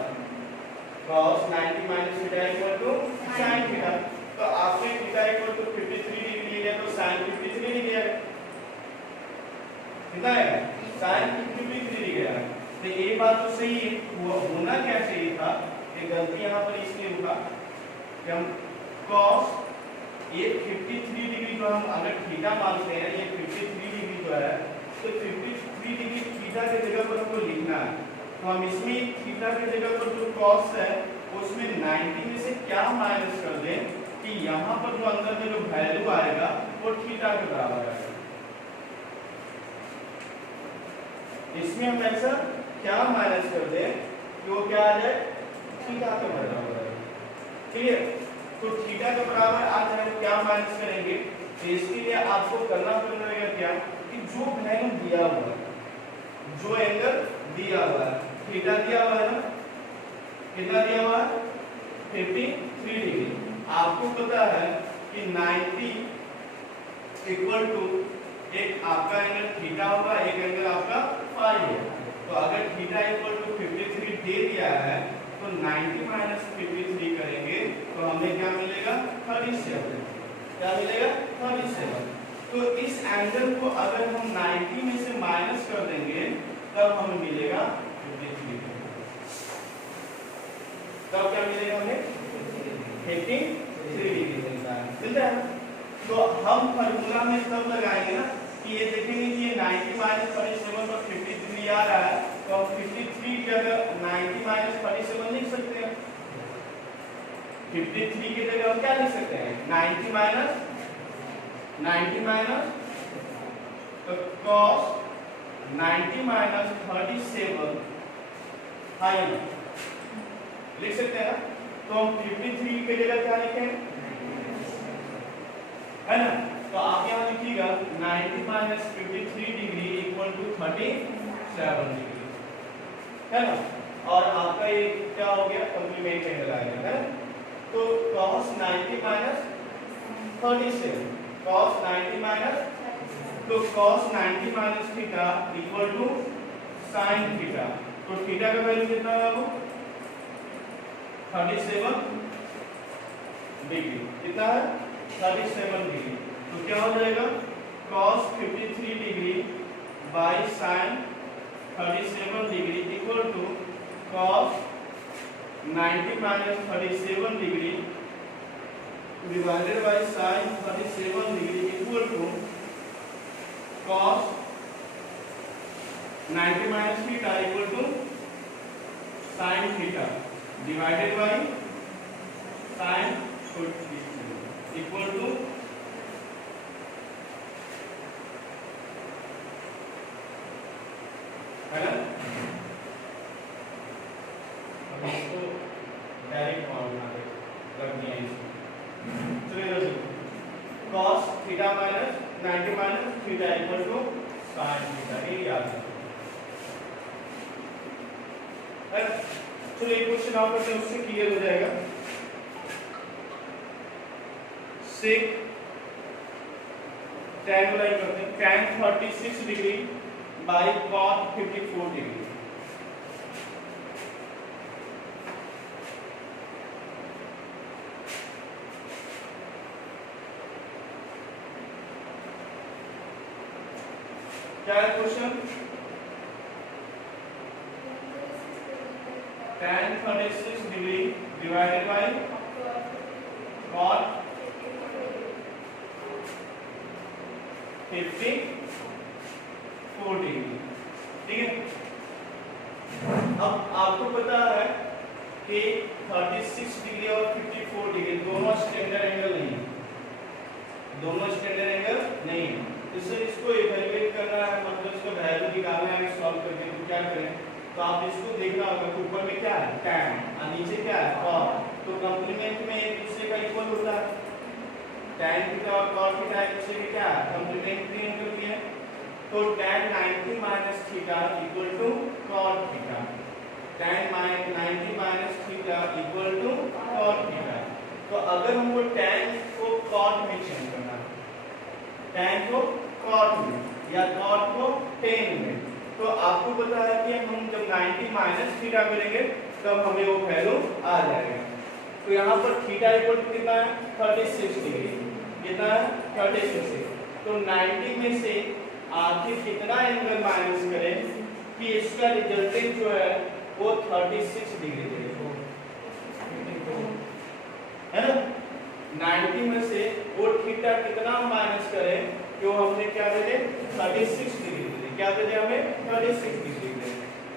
cos 90 minus theta equal to sin theta. तो आपने थीटा इक्वल टू 53 डिग्री लिया तो sin 53 डिग्री आएगा कितना है? sin 53 डिग्री आएगा। तो ये बात तो सही है होना क्या चाहिए था कि गलती यहाँ पर इसलिए हुआ कि हम cos ये 53 डिग्री जो हम अगर थीटा मानते हैं ये 53 डिग्री जो है तो 53 डिग्री थीटा के जगह पर हमको लिखना है। तो हम इसमें थीटा के जगह पर जो कॉस है उसमें 90 में से क्या माइनस कर दें कि यहाँ पर जो अंदर में जो वैल्यू आएगा वो थीटा के बराबर आएगा। इसमें हम ऐसा क्या माइनस कर दें कि वो क्या आ जाए, थीटा के बराबर आएगा। क्लियर? तो थीटा के बराबर आ जाए क्या माइनस करेंगे, तो इसके लिए आपको करना पड़ेगा क्या कि जो वैल्यू दिया हुआ है, जो एंगल दिया हुआ है, थीटा दिया हुआ है ना, कितना दिया हुआ है 53 डिग्री। आपको पता है कि 90 इक्वल टू एक आपका एंगल थीटा होगा, एक एंगल आपका फाई है। तो अगर थीटा इक्वल टू 53 दे दिया है तो 90 माइनस 53 करेंगे तो हमें क्या मिलेगा 37। क्या मिलेगा 37। तो इस एंगल को अगर हम 90 में से माइनस कर देंगे तब हमें मिलेगा 53। तब क्या मिलेगा हमें 53 डिग्री मिलता है। तो हम फार्मूला में तब लगाएंगे ना कि ये देखेंगे कि ये 90 माइनस 37 पर 53 आ रहा है, तो हम 53 की जगह 90 माइनस 37 लिख सकते हैं। 53 की जगह हम क्या लिख सकते हैं 90 माइनस तो cos 90 माइनस 37 है ना, लिख सकते हैं ना। तो हम 53 की जगह क्या लिखें, है ना। तो आप यहाँ लिखिएगा 90 minus 53 degree equal to 37 degree, है ना। और आपका ये क्या हो गया, कॉम्प्लीमेंट एंगल आ गया, है। तो cos 90 माइनस 37, cos 90 माइनस, तो cos 90 minus theta equal to sin theta. तो थीटा का वैल्यू कितना है वो 37 डिग्री, कितना है 37 डिग्री। तो क्या हो जाएगा cos 53 degree by sin 37 degree equal to cos 90 minus 37 degree divided by sin 37 degree equal to cos 90 minus theta equal to sin theta divided by sin equal to है ना। अब इसको डायरेक्ट फॉर्मूला रख दिया इसमें। चलिए दोस्तों cos theta minus 90 minus theta equal to sin theta, ये याद है। चलिए क्वेश्चन आप करते हैं, उससे क्लियर हो जाएगा। sec tan को लाइन करते हैं, tan 36 degree by cot 54 degree. क्या है question, tan 36 degree divided by cot 54 degree, ठीक है। अब आपको पता है कि 36 डिग्री और 54 डिग्री दोनों स्टैंडर्ड एंगल नहीं है, दोनों स्टैंडर्ड एंगल नहीं है। इससे इसको इवैल्यूएट करना है, मतलब इसका वैल्यू निकालना है सॉल्व करके। तो क्या करें, तो आप इसको देखना होगा कि ऊपर में क्या है tan और नीचे क्या है cot, तो कंप्लीमेंट में एक दूसरे का इक्वल होता है। tan थीटा और cot थीटा एक दूसरे के क्या है कंप्लीमेंट्री एंगल है। तो tan 90 minus theta equal to cot theta, tan 90 minus theta equal to cot theta. तो अगर हमको tan को cot में चेंज करना है, tan को cot में या cot को tan में, तो आपको पता है कि हम जब 90 माइनस थीटा करेंगे तब हमें वो वैल्यू आ जाएगा। तो यहाँ पर थीटा इक्वल टू कितना है 36 डिग्री, कितना है 36। तो 90 में से आखिर कितना एंगल माइनस करें कि इसका रिजल्टेंट जो है वो 36 डिग्री देगा, है ना। 90 में से वो थीटा कितना माइनस करें कि वो हमने क्या दे 36 डिग्री दे। क्या दे दिया हमें 36 डिग्री दे।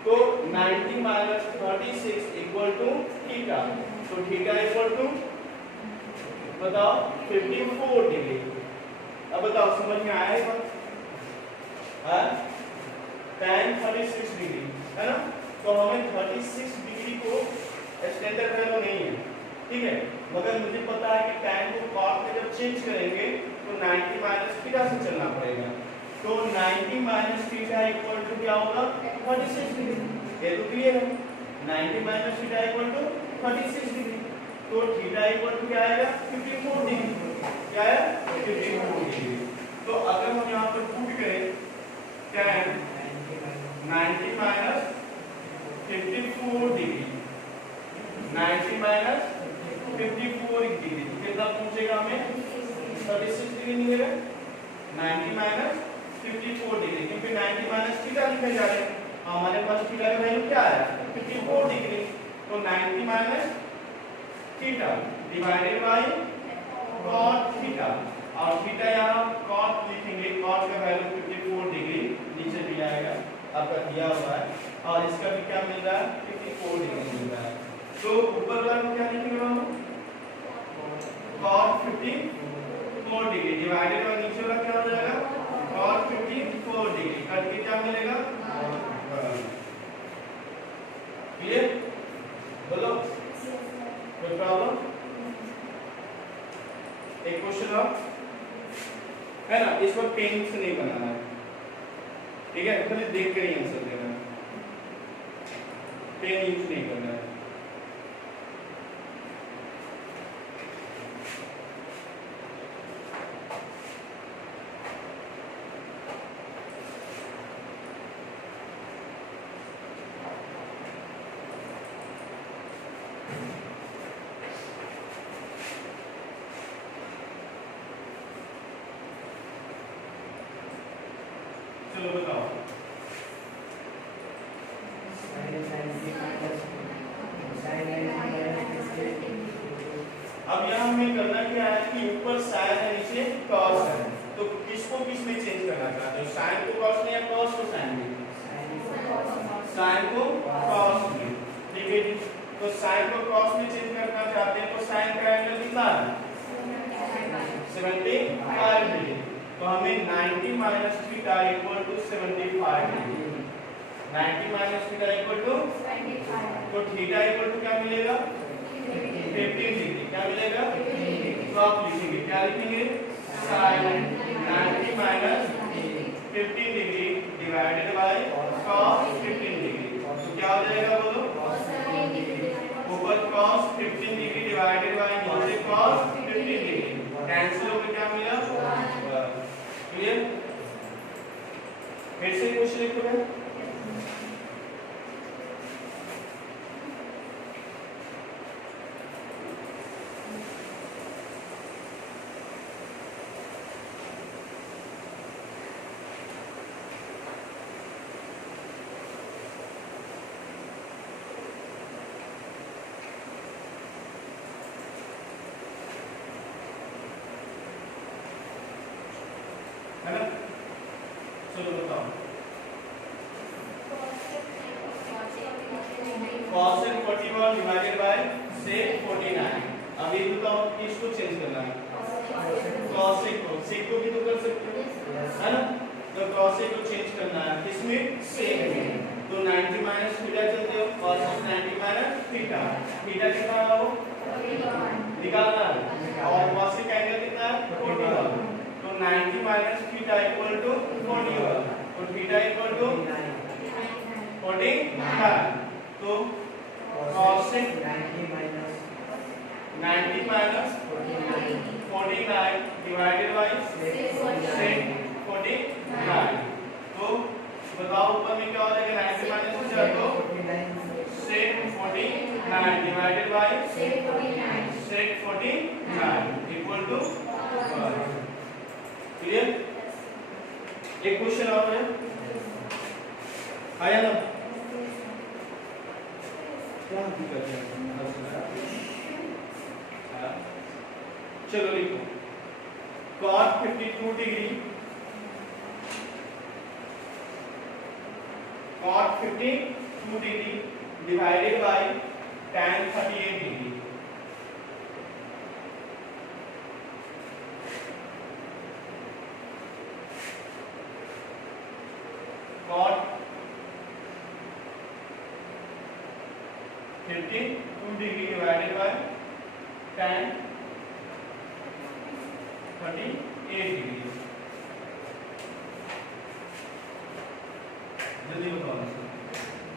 तो 90 माइनस 36 इक्वल टू थीटा। तो थीटा इक्वल टू बताओ 54 डिग्री। अब बताओ समझ में आया है बात? हाँ tan 36 डिग्री है ना। तो हमें 36 डिग्री को स्टैंडर्ड वैल्यू नहीं है, ठीक है, मगर मुझे पता है कि tan को cos में जब चेंज करेंगे तो 90 माइनस थीटा से चलना पड़ेगा। तो 90 माइनस थीटा इक्वल टू क्या होगा 36 डिग्री। ये तो क्लियर है। 90 minus theta equal to 36 degree. तो थीटा इक्वल टू क्या आएगा 54 डिग्री। क्या है 54 डिग्री। तो अगर हम यहाँ पर पुट करें tan 90 minus 54 degree 90 minus 54 degree कितना पूछेगा हमें 36 डिग्री मिलेगा। 90 माइनस 54 डिग्री क्योंकि 90 माइनस थीटा लिखे जा रहे हैं, हमारे पास थीटा का वैल्यू क्या है 54 डिग्री। तो 90 minus theta divided by cot theta और थीटा यहाँ cot लिखेंगे, cot का वैल्यू 54 डिग्री नीचे दिया आएगा आपका दिया हुआ है और इसका भी क्या मिल रहा है 54 डिग्री मिल रहा है। तो ऊपर वाला को क्या लिखेंगे हम cot 54 डिग्री डिवाइडेड बाय नीचे वाला क्या हो जाएगा cot 54 डिग्री कट के क्या मिलेगा क्लियर। बोलो कोई प्रॉब्लम? एक क्वेश्चन और है ना, इस पर पेन से नहीं बनाना है, ठीक है, खाली देख कर ही आंसर देना है, पेन यूज नहीं करना है। चलो बताओ अब यहाँ हमें करना क्या है कि ऊपर साइन है नीचे cos है, तो किसको किस में चेंज करना चाहते हो, साइन को cos में या cos को साइन में? साइन को cos में, ठीक है। तो साइन को cos में चेंज करना चाहते हैं तो साइन का एंगल कितना है 75 डिग्री। तो हमें 90 minus theta equal to 75 degree. 90 minus theta equal to 75। तो थीटा इक्वल टू क्या मिलेगा 15 डिग्री। क्या मिलेगा तो आप लिखेंगे क्या लिखेंगे sin 90 minus 15 degree divided by cos 15 degree. तो क्या हो जाएगा बोलो ऊपर cos 15 डिग्री डिवाइडेड बाय नीचे cos 15 डिग्री कैंसिल होकर क्या मिला क्लियर। फिर से क्वेश्चन लिखो है ना। चलो बताओ cos 41 डिवाइडेड बाय sec 49। अब ये बताओ किसको चेंज करना है cos sec को भी तो कर सकते हो है ना। तो cos को चेंज करना है किसमें sec में। तो 90 माइनस थीटा चलते हो cos 90 माइनस थीटा, थीटा कितना है वो निकालना है और cos का एंगल कितना है 41। तो 90 माइनस थीटा इक्वल टू 41। तो थीटा इक्वल टू 49। तो cos 90 minus 49 divided by sec 49। तो बताओ ऊपर में क्या हो जाएगा 90 माइनस थीटा तो sec 49 divided by sec 49 equal to clear. एक क्वेश्चन और है आया ना क्या दिक्कत है चलो लिखो cot 52 degree cot 52 degree divided by tan 38 degree. Cot 52 degree divided by tan 38 degree. जल्दी बताओ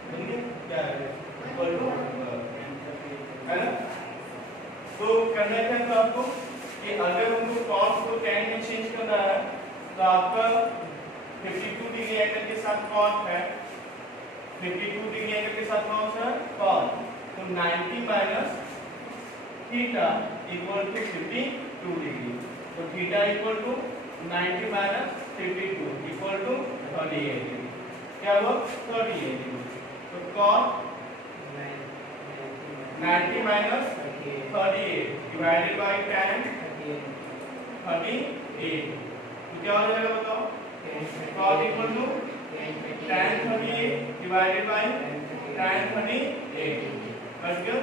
जल्दी क्या है इक्वल टू है ना। तो करना क्या है आपको कि अगर उनको cos को tan में चेंज करना है तो आपका 52 डिग्री एंगल के साथ cot है, 52 डिग्री एंगल के साथ कौन सा cot, तो 90 minus theta equal to 52 degree, तो theta equal to 90 minus 52 equal to 38 degree, क्या हुआ 38 डिग्री। तो cot 90 minus 38 divided by tan 38, तो क्या हो जाएगा बताओ, cot equal to tan 38 divided by tan 38 बच गया।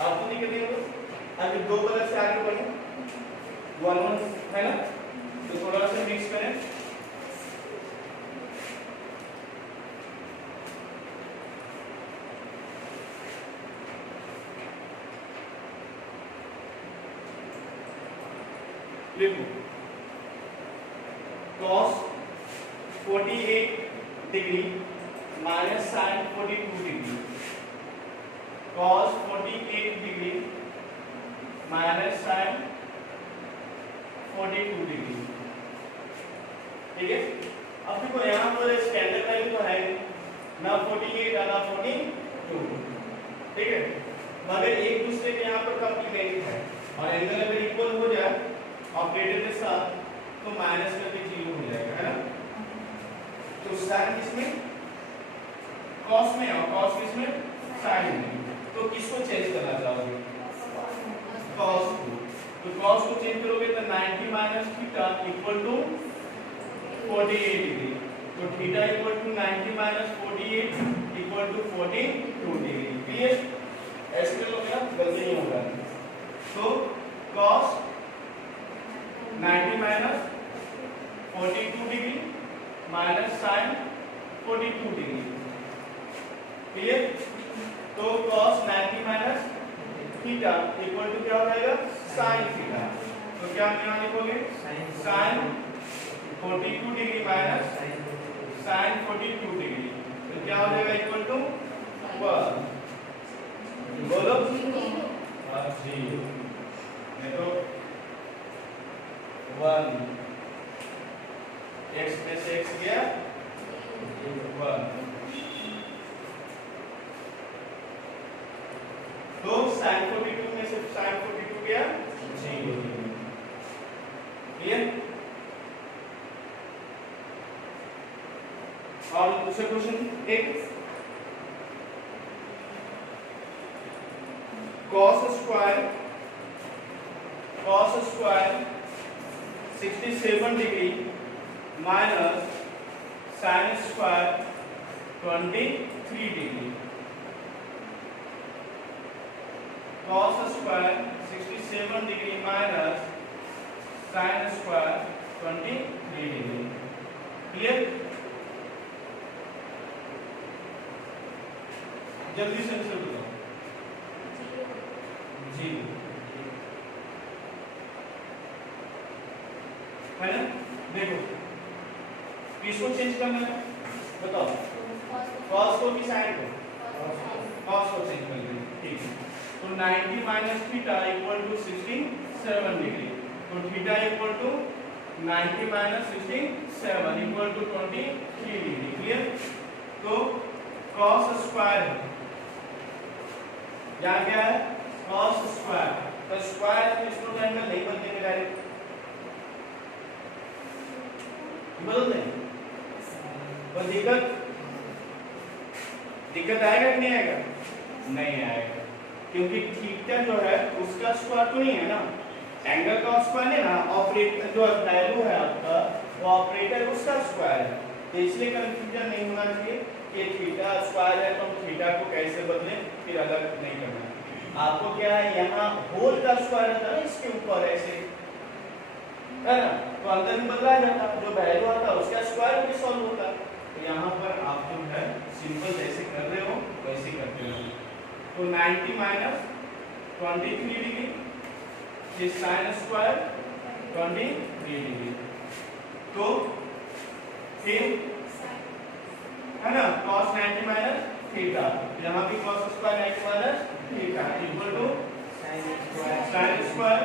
आपको नहीं करनी है अगर दो बदल से आगे बढ़े 1 1 है ना, तो थोड़ा सा मिक्स करें। देखो cos 48 degree minus sin 42 degree, cos 48 degree minus sin 42 degree, ठीक है। अब देखो यहाँ पर स्टैंडर्ड वैल्यू तो है ना 48 ना 42, ठीक है, मगर एक दूसरे के यहाँ पर कॉम्प्लीमेंट है और एंगल अगर इक्वल हो जाए ऑपरेटर के साथ तो माइनस करके 0 हो जाएगा, है ना। तो sin किसमें cos में और cos किसमें sin में, तो किसको चेंज करना चाहोगे cos को, तो cos को चेंज करोगे तो 90 minus theta equal to 48 degree, तो theta equal to 90 minus 48 equal to 42 degree, clear. ऐसे कर लो क्या गलती नहीं होगा। तो cos 90 minus 42 degree minus sin 42 degree, clear. तो cos 90 minus theta equal to क्या हो जाएगा sin थीटा, तो क्या हम यहाँ लिखोगे sin 42 degree minus sin 42 degree, तो क्या हो जाएगा इक्वल टू 1, बोलो 0, नहीं तो 1 x में से x गया 1, तो sin 42 में से sin 42 गया 0, क्लियर। और दूसरा क्वेश्चन एक cos square 67 degree minus sin square 23 degree, cos square 67 degree minus sin square 23 degree, clear. जल्दी से आंसर बताओ, 0 है ना। देखो किसको चेंज करना है बताओ, cos को कि sin को, cos को चेंज कर देंगे, ठीक है। तो 90 minus theta equal to 67 degree, तो theta equal to 90 minus 67 equal to 23 degree, clear. तो cos स्क्वायर यहाँ क्या है cos स्क्वायर, तो स्क्वायर तो इसको एंगल नहीं बदलेंगे डायरेक्ट, बदल दें, तो दिक्कत आएगा कि नहीं आएगा, नहीं आएगा, क्योंकि थीटा जो है उसका स्क्वायर तो नहीं है ना, एंगल का स्क्वायर नहीं ना, ऑपरेटर जो वैल्यू है आपका वो ऑपरेटर उसका स्क्वायर है, तो इसलिए कंफ्यूजन नहीं होना चाहिए कि थीटा स्क्वायर है तो हम थीटा को कैसे बदलें, फिर अलग नहीं करना है। आपको क्या है, यहाँ होल का स्क्वायर होता है ना इसके ऊपर ऐसे, है ना, तो अंदर में बदला जाता, जो वैल्यू आता उसका स्क्वायर भी सॉल्व होता। तो यहाँ पर आप जो है सिंपल जैसे कर रहे हो वैसे करते रहो। तो 90 minus 23 degree is sine square 23 degree. तो फिर है ना cos 90 माइनस थीटा, यहाँ भी cos square 90 minus theta equal to sine square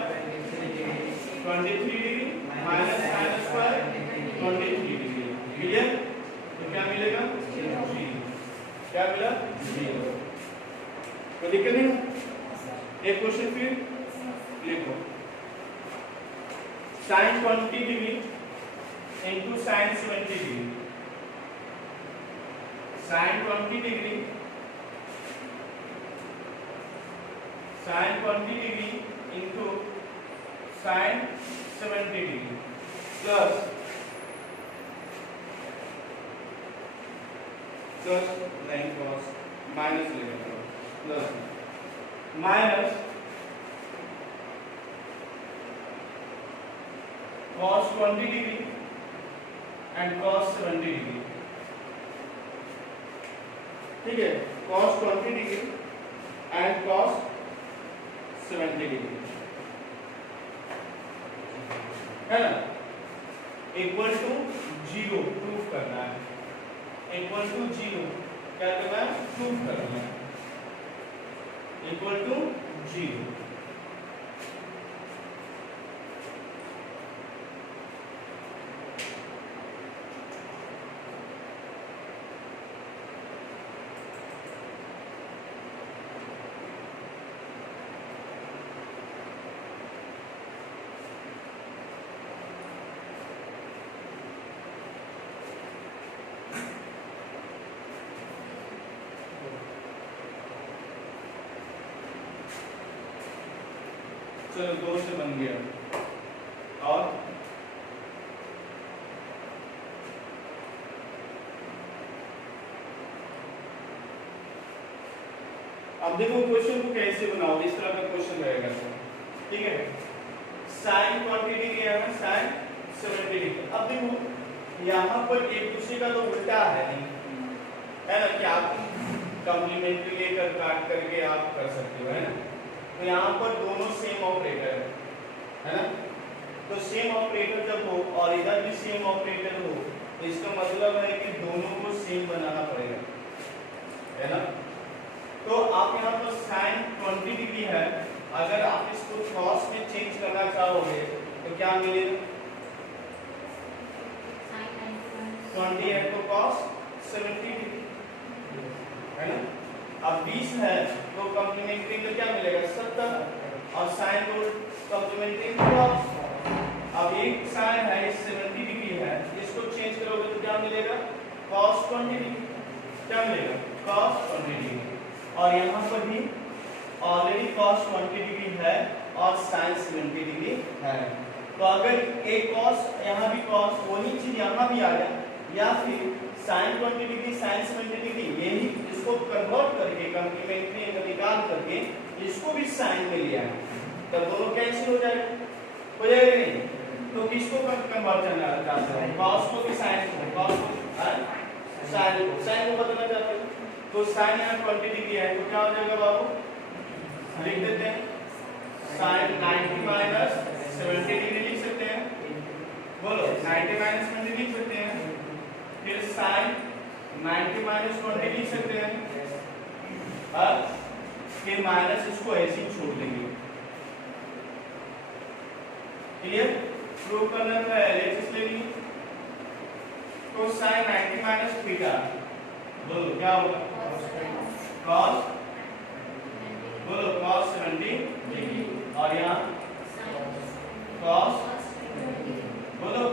23 degree minus sine square 23 degree. Clear? तो क्या मिलेगा? 0। क्या मिला? 0। तो दिक्कत नहीं है। एक क्वेश्चन फिर लिखो, sine 20 degree into sine 70 degree, sine 20 degree into sine 70 degree plus नहीं cos माइनस लेंगे plus minus cos 20 degree and cos 70 degree. ठीक है, cos 20 degree and cos 70 degree है ना, इक्वल टू 0 प्रूफ करना है, इक्वल टू 0 क्या करना है, प्रूफ करना है, इक्वल टू 0। चलो 2 से बन गया। और अब देखो क्वेश्चन को कैसे बनाओ, इस तरह का क्वेश्चन रहेगा। ठीक है, साइन 20 डिग्री है ना, साइन 70 डिग्री। अब देखो यहाँ पर एक दूसरे का तो उल्टा है नहीं, है ना, कि आप कॉम्प्लीमेंट्री लेकर काट करके आप कर सकते हो, है ना। तो यहाँ पर दोनों सेम ऑपरेटर है ना, तो सेम ऑपरेटर जब हो और इधर भी सेम ऑपरेटर हो तो इसका मतलब है कि दोनों को सेम बनाना पड़ेगा, है ना। तो आप यहाँ पर साइन 20 डिग्री है, अगर आप इसको cos में चेंज करना चाहोगे तो क्या मिलेगा, 20 है तो cos 70 डिग्री, है ना। अब 20 है तो कॉम्प्लीमेंट्री में क्या मिलेगा, 70, और साइन को कॉम्प्लीमेंट्री cos। अब एक साइन है 70 डिग्री है, इसको चेंज करोगे तो क्या मिलेगा, cos 20 डिग्री, क्या मिलेगा, cos 20 डिग्री। और यहाँ पर भी ऑलरेडी cos 20 डिग्री है और sin 70 डिग्री है, तो अगर एक cos यहाँ भी cos, वही चीज यहाँ भी आ गया, या फिर sin 20 डिग्री sin 70 डिग्री, यही इसको कन्वर्ट करके कॉम्प्लीमेंट्री में निकाल करके इसको भी sin में लिया है, तो दोनों कैंसिल हो जाएगा, हो जाएगा नहीं। तो किसको कन्वर्ट करना चाहते हैं, cos को भी sin को, cos को sin को बदलना चाहते हैं, तो sin यहाँ 20 डिग्री है तो क्या हो जाएगा बाबू, लिख देते हैं sin 90 माइनस 70 डिग्री लिख सकते हैं, बोलो 90 माइनस 70 लिख सकते हैं, फिर sin 90 माइनस 20 लिख सकते हैं, और फिर माइनस इसको ऐसे ही छोड़ देंगे। क्लियर? प्रूव करना है एलएचएस ले ली, तो sin 90 माइनस थीटा, बोलो क्या होगा, cos, बोलो cos 70 डिग्री, और यहाँ cos, बोलो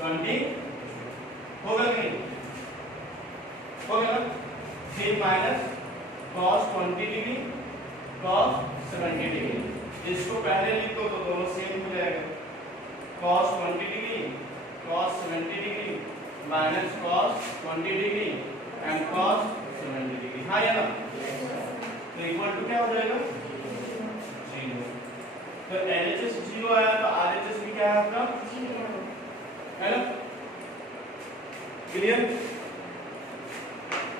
20 होगा नहीं, होगा ना, फिर minus cos 20 degree cos 70 degree, इसको पहले लिखो तो दोनों सेम हो जाएगा, cos 20 degree cos 70 degree minus cos 20 degree and cos 70 degree. हाँ या ना? तो इक्वल टू क्या हो जाएगा? 0। तो LHS 0 आया तो RHS भी क्या है आपका? 0 है ना? क्लियर?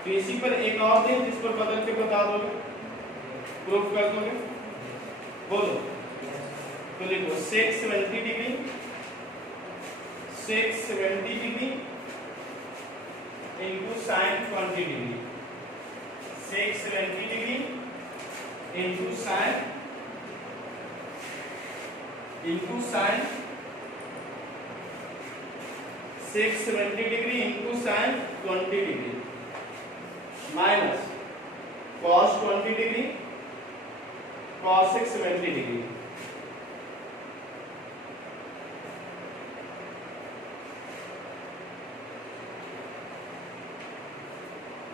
तो इसी पर एक और थे जिस पर बदल के बता दोगे, प्रूफ कर दोगे, बोलो। तो लिखो sec 70 degree into sin 20 degree, sec 70 degree into sin sec 70 degree into sin 20 degree minus cos 20 degree cos 70 degree.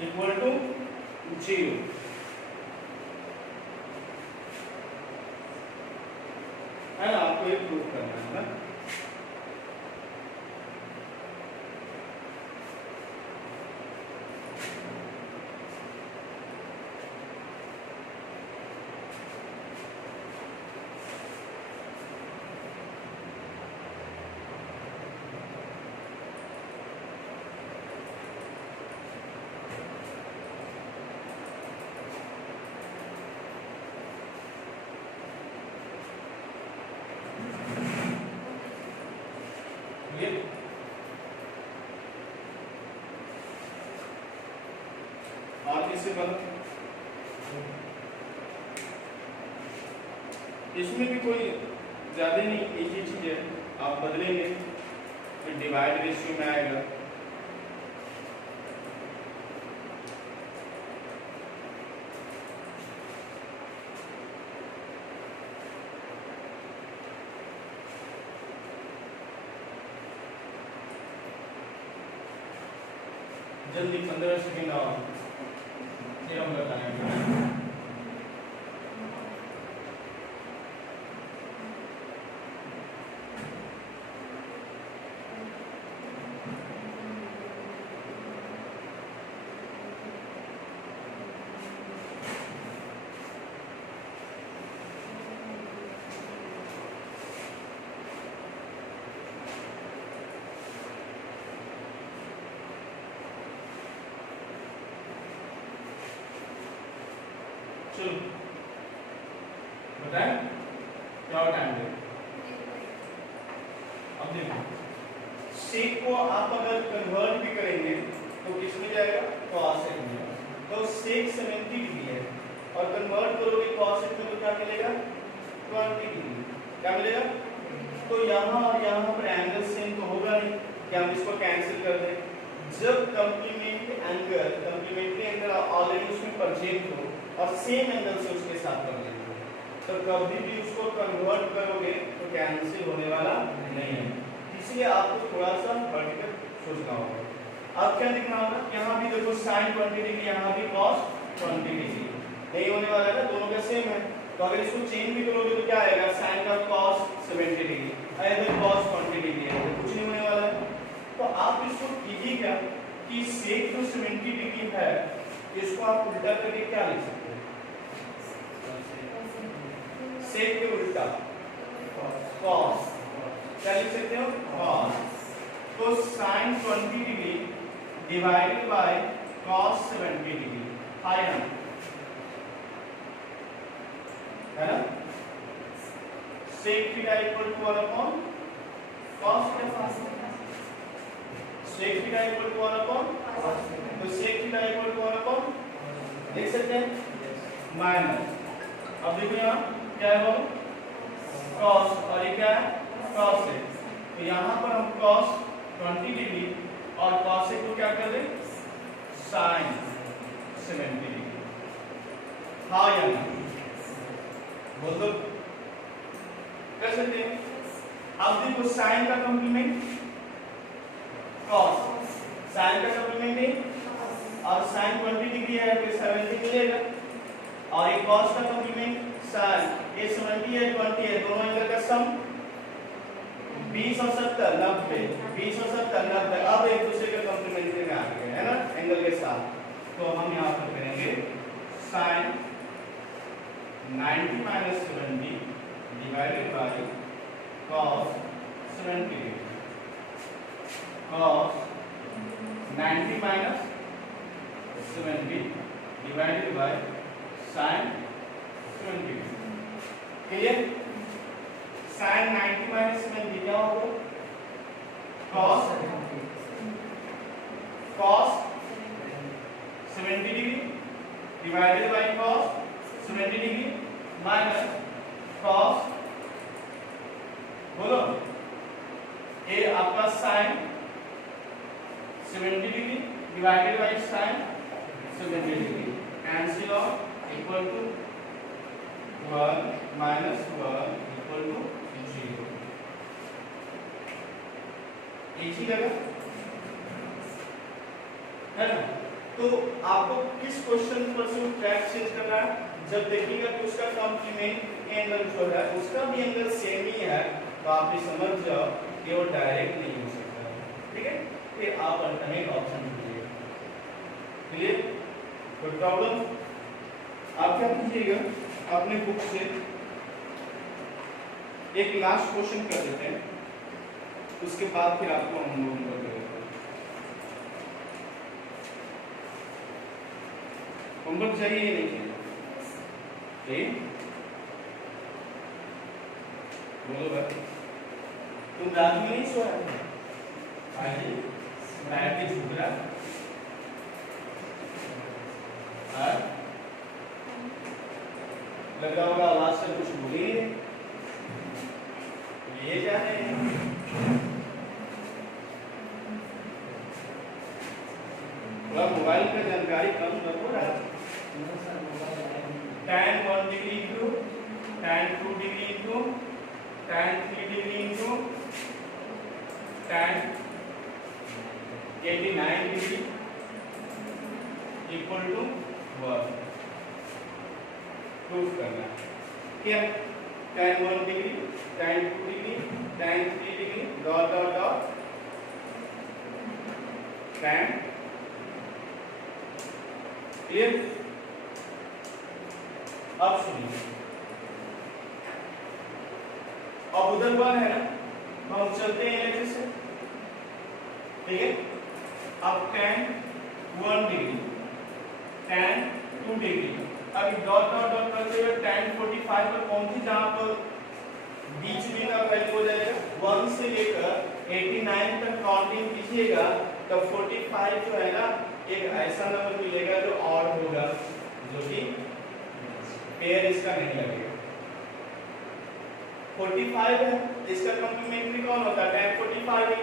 Equal to 0। है ना? आपको ये प्रूफ करना है ना? ये और किससे बदल, इसमें भी कोई ज्यादा नहीं, एक ही चीज है, आप बदलेंगे तो डिवाइड रेशियो में आएगा। जल्दी 15 सेकंड और फिर हम बताएंगे। चलो बताएं क्या टाइम दे। अब देखो sec को आप अगर कन्वर्ट भी करेंगे तो किसमें जाएगा? cos sec में। तो sec 70 डिग्री है और कन्वर्ट करोगे cos sec में तो क्या मिलेगा? 20 डिग्री। क्या मिलेगा? तो यहाँ और यहाँ पर एंगल सेम तो होगा नहीं, क्या हम इसको कैंसिल कर दें? जब कंप्लीमेंट्री एंगल ऑलरेडी उसमें परचेज हो और सेम एंगल से उसके साथ कर लेंगे तो कभी भी उसको कन्वर्ट करोगे तो कैंसिल होने वाला नहीं है, इसलिए आपको थोड़ा सा वर्टिकल सोचना होगा। अब क्या लिखना होगा? यहाँ भी देखो sin 20 डिग्री, यहाँ भी cos 20 डिग्री, नहीं होने वाला है ना, दोनों का सेम है। तो अगर इसको चेंज भी करोगे तो क्या आएगा? sin का cos 70 डिग्री, इधर cos 20 डिग्री है, तो कुछ नहीं होने वाला है। तो आप इसको कीजिएगा कि sec जो 70 डिग्री है इसको आप उल्टा करके क्या लिख सकते हैं? sec के उल्टा cos, क्या लिख सकते हो? cos। तो sin 20 degree divided by cos 70 degree, है ना? sec theta equal to 1 upon cos theta, sec theta equal to 1 upon, तो sec theta equal to 1 upon देख सकते हैं माइनस, अब देखो यहाँ क्या है वो cos और ये क्या है cos है, तो यहाँ पर हम cos 20 डिग्री और cos को क्या कर दें sin 70 डिग्री, हाँ या ना? बोल दो, कर सकते हैं। अब देखो sin का कॉम्प्लीमेंट cos, sin का कॉम्प्लीमेंट नहीं और sin 20 डिग्री है तो 70 मिलेगा और एक cos का कॉम्प्लीमेंट sin, ये 70 है 20 है, दोनों एंगल का सम 20 और 70 90, 20 और 70 90, अब एक दूसरे के कॉम्प्लीमेंट्री में आ गए है ना एंगल के साथ। तो हम यहाँ पर करेंगे sin 90 - 70 divided by cos 70 cos 90 - 70 divided by sin 70। Clear? sin 90 - 70 क्या होगा? cos 70 degree divided by cos 70 degree minus cos, बोलो, ये आपका sin 70 degree divided by sin 70 degree, cancel off equal to 1 - 1 equal to 0। एक ही लगा है ना? तो आपको किस क्वेश्चन पर से ट्रैक चेंज करना है? जब देखिएगा कि उसका कॉम्प्लीमेंट एंगल जो है उसका भी एंगल सेम ही है, तो आप ये समझ जाओ कि वो डायरेक्ट नहीं हो सकता। ठीक है, फिर आप अल्टरनेट ऑप्शन ढूंढिए। क्लियर? कोई प्रॉब्लम? आप क्या कीजिएगा, अपने बुक से एक लास्ट क्वेश्चन कर देते हैं, उसके बाद फिर आपको हम लोग होमवर्क चाहिए या नहीं चाहिए? ठीक, बोलो भाई, तुम रात में नहीं सोया था? आज रात में झूठ रहा लग रहा होगा आवाज से कुछ बोल ही नहीं। ये क्या है? थोड़ा मोबाइल पे जानकारी कम रखो ना। tan 1 degree into tan 2 degree into tan 3 degree into tan 89 degree equal to 1 proof करना। क्या? tan 1 degree tan 2 degree tan 3 degree dot dot dot tan। Clear? अब सुनिए, अब उधर 1 है ना, हम चलते हैं ऐसे से। ठीक है, अब tan 1 डिग्री tan 2 डिग्री, अभी डॉट डॉट डॉट करते हुए tan 45 पर पहुंची, जहां पर बीच में का वैल्यू हो जाएगा 1 से लेकर 89 तक काउंटिंग कीजिएगा, तब 45 जो है ना एक ऐसा नंबर मिलेगा जो ऑड होगा, जो कि पेयर इसका नहीं लगेगा। 45 है, इसका कॉम्प्लीमेंट्री कौन होता है? tan 45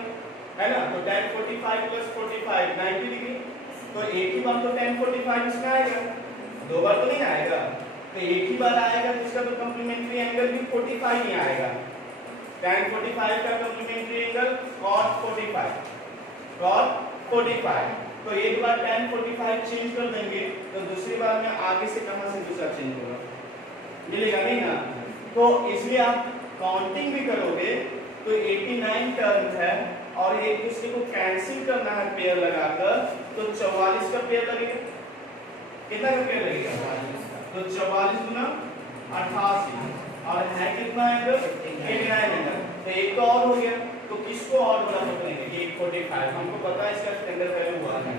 है ना, तो tan 45 + 45 90 डिग्री, तो एक ही बार तो tan 45 इसमें आएगा, दो बार तो नहीं आएगा, तो एक ही बार आएगा, तो इसका तो कॉम्प्लीमेंट्री एंगल भी 45 ही आएगा। tan 45 का कॉम्प्लीमेंट्री एंगल cos 45, तो एक बार tan 45 चेंज कर देंगे, तो दूसरी बार में आगे से कहां से दूसरा चेंज होगा? मिलेगा नहीं ना। तो इसलिए आप काउंटिंग भी करोगे तो 89 टर्म है, और एक दूसरे को कैंसिल करना है पेयर लगाकर, तो 44 का पेयर लगेगा। कितना का पेयर लगेगा? तो 44 गुना 88, और है कितना एंगल? 89 एंगल, तो एक तो और हो गया। तो किसको और बड़ा पकड़ेंगे? ये 45, हमको पता है इसका स्टैंडर्ड वैल्यू 1 है,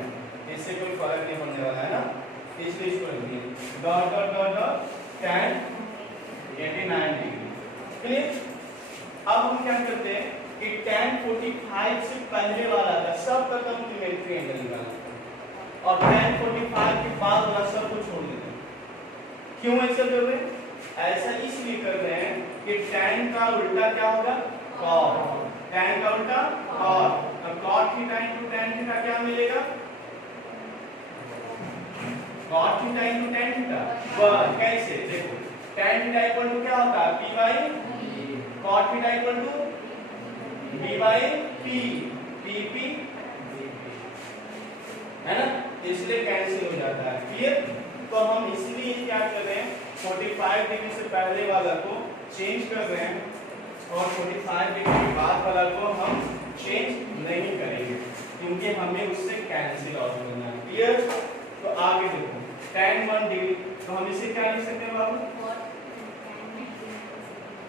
इससे कोई फर्क नहीं पड़ने वाला है ना, इसलिए इसको लिख दिए dot dot dot dot tan 89 degree. Clear? अब हम क्या करते हैं कि tan 45 से पहले वाला का सब का कॉम्प्लीमेंट्री एंगल निकालते और tan 45 के बाद वाला सब को छोड़ देते हैं। क्यों ऐसा कर रहे हैं? ऐसा इसलिए कर रहे हैं कि tan का उल्टा क्या होगा? cot। tan का उल्टा cot, अब cot theta into tan theta क्या मिलेगा? cot theta into tan theta. बस कैसे? देखो, tan थीटा इक्वल टू क्या होता है? p by cot theta equal to b by p, pp है ना, इसलिए कैंसिल हो जाता है। क्लियर? तो हम इसलिए क्या कर रहे हैं, 45 डिग्री से पहले वाला को चेंज कर रहे हैं और 45 डिग्री के बाद वाला को हम चेंज नहीं करेंगे क्योंकि हमें उससे कैंसिल आउट करना है। क्लियर? तो आगे देखो tan 1 डिग्री, तो हम इसे क्या लिख सकते हैं बाबू?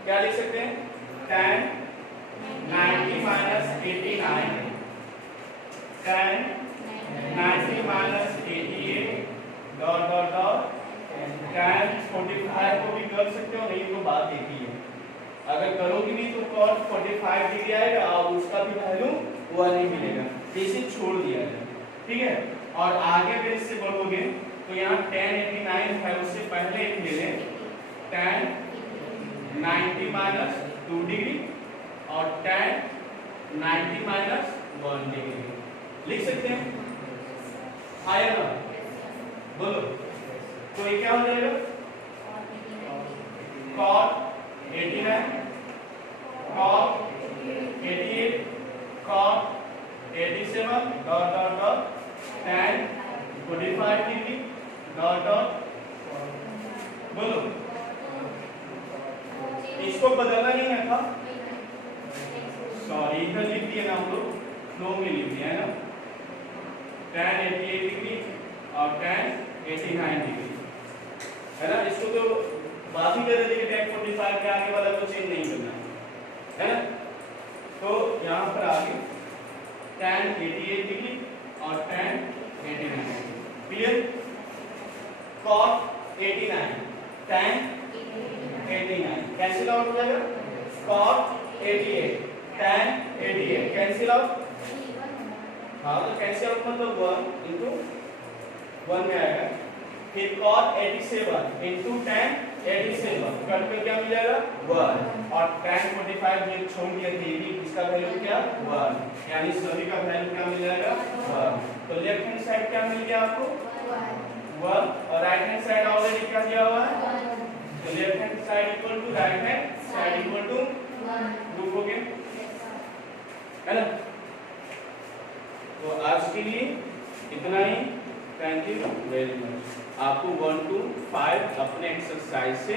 क्या लिख सकते हैं? tan 90 minus 89, tan 90 minus 88 dot dot dot tan 45 को भी कर सकते हो, नहीं तो बात एक ही है। अगर करोगे नहीं तो cos 45 डिग्री आएगा और उसका भी वैल्यू 1 ही मिलेगा, तो इसे छोड़ दिया जाए। ठीक है? और आगे अगर इससे बढ़ोगे तो यहाँ tan 89 है, उससे पहले एक ले लें tan 90 minus 2 डिग्री और tan 90 minus 1 डिग्री लिख सकते हैं। आया ना? बोलो। तो ये क्या हो जाएगा? cot 89, cot 88, cot 87 dot dot dot tan 45 degree dot dot, बोलो। इसको बदलना नहीं है था, सॉरी इधर लिख दिया ना हम लोग, फ्लो में लिख दिया है ना, tan 88 डिग्री और tan 89 डिग्री है ना। इसको तो बात ही कर रहे थे कि tan 45 के आगे वाला को चेंज नहीं करना है ना। तो यहाँ पर आगे tan 88 डिग्री और tan 89 degree. Clear? cot 89 tan 89 cancel out हो जाएगा, cot 88 tan 88 कैंसिल आउट। हाँ तो कैंसिल आउट मतलब 1 into 1 में आएगा। फिर cot 87 into tan 87 कट कर क्या मिल जाएगा 1, और tan 45 जो छोड़ दिया थी इसका वैल्यू क्या 1, यानी सभी का वैल्यू क्या मिल जाएगा 1। तो लेफ्ट हैंड साइड क्या मिल गया आपको 1, और राइट हैंड साइड ऑलरेडी क्या दिया हुआ है, तो left hand side equal to right hand side equal to 1 लिखोगे है ना। तो आज के लिए इतना ही। Thank you very much. आपको 1 to 5 अपने एक्सरसाइज से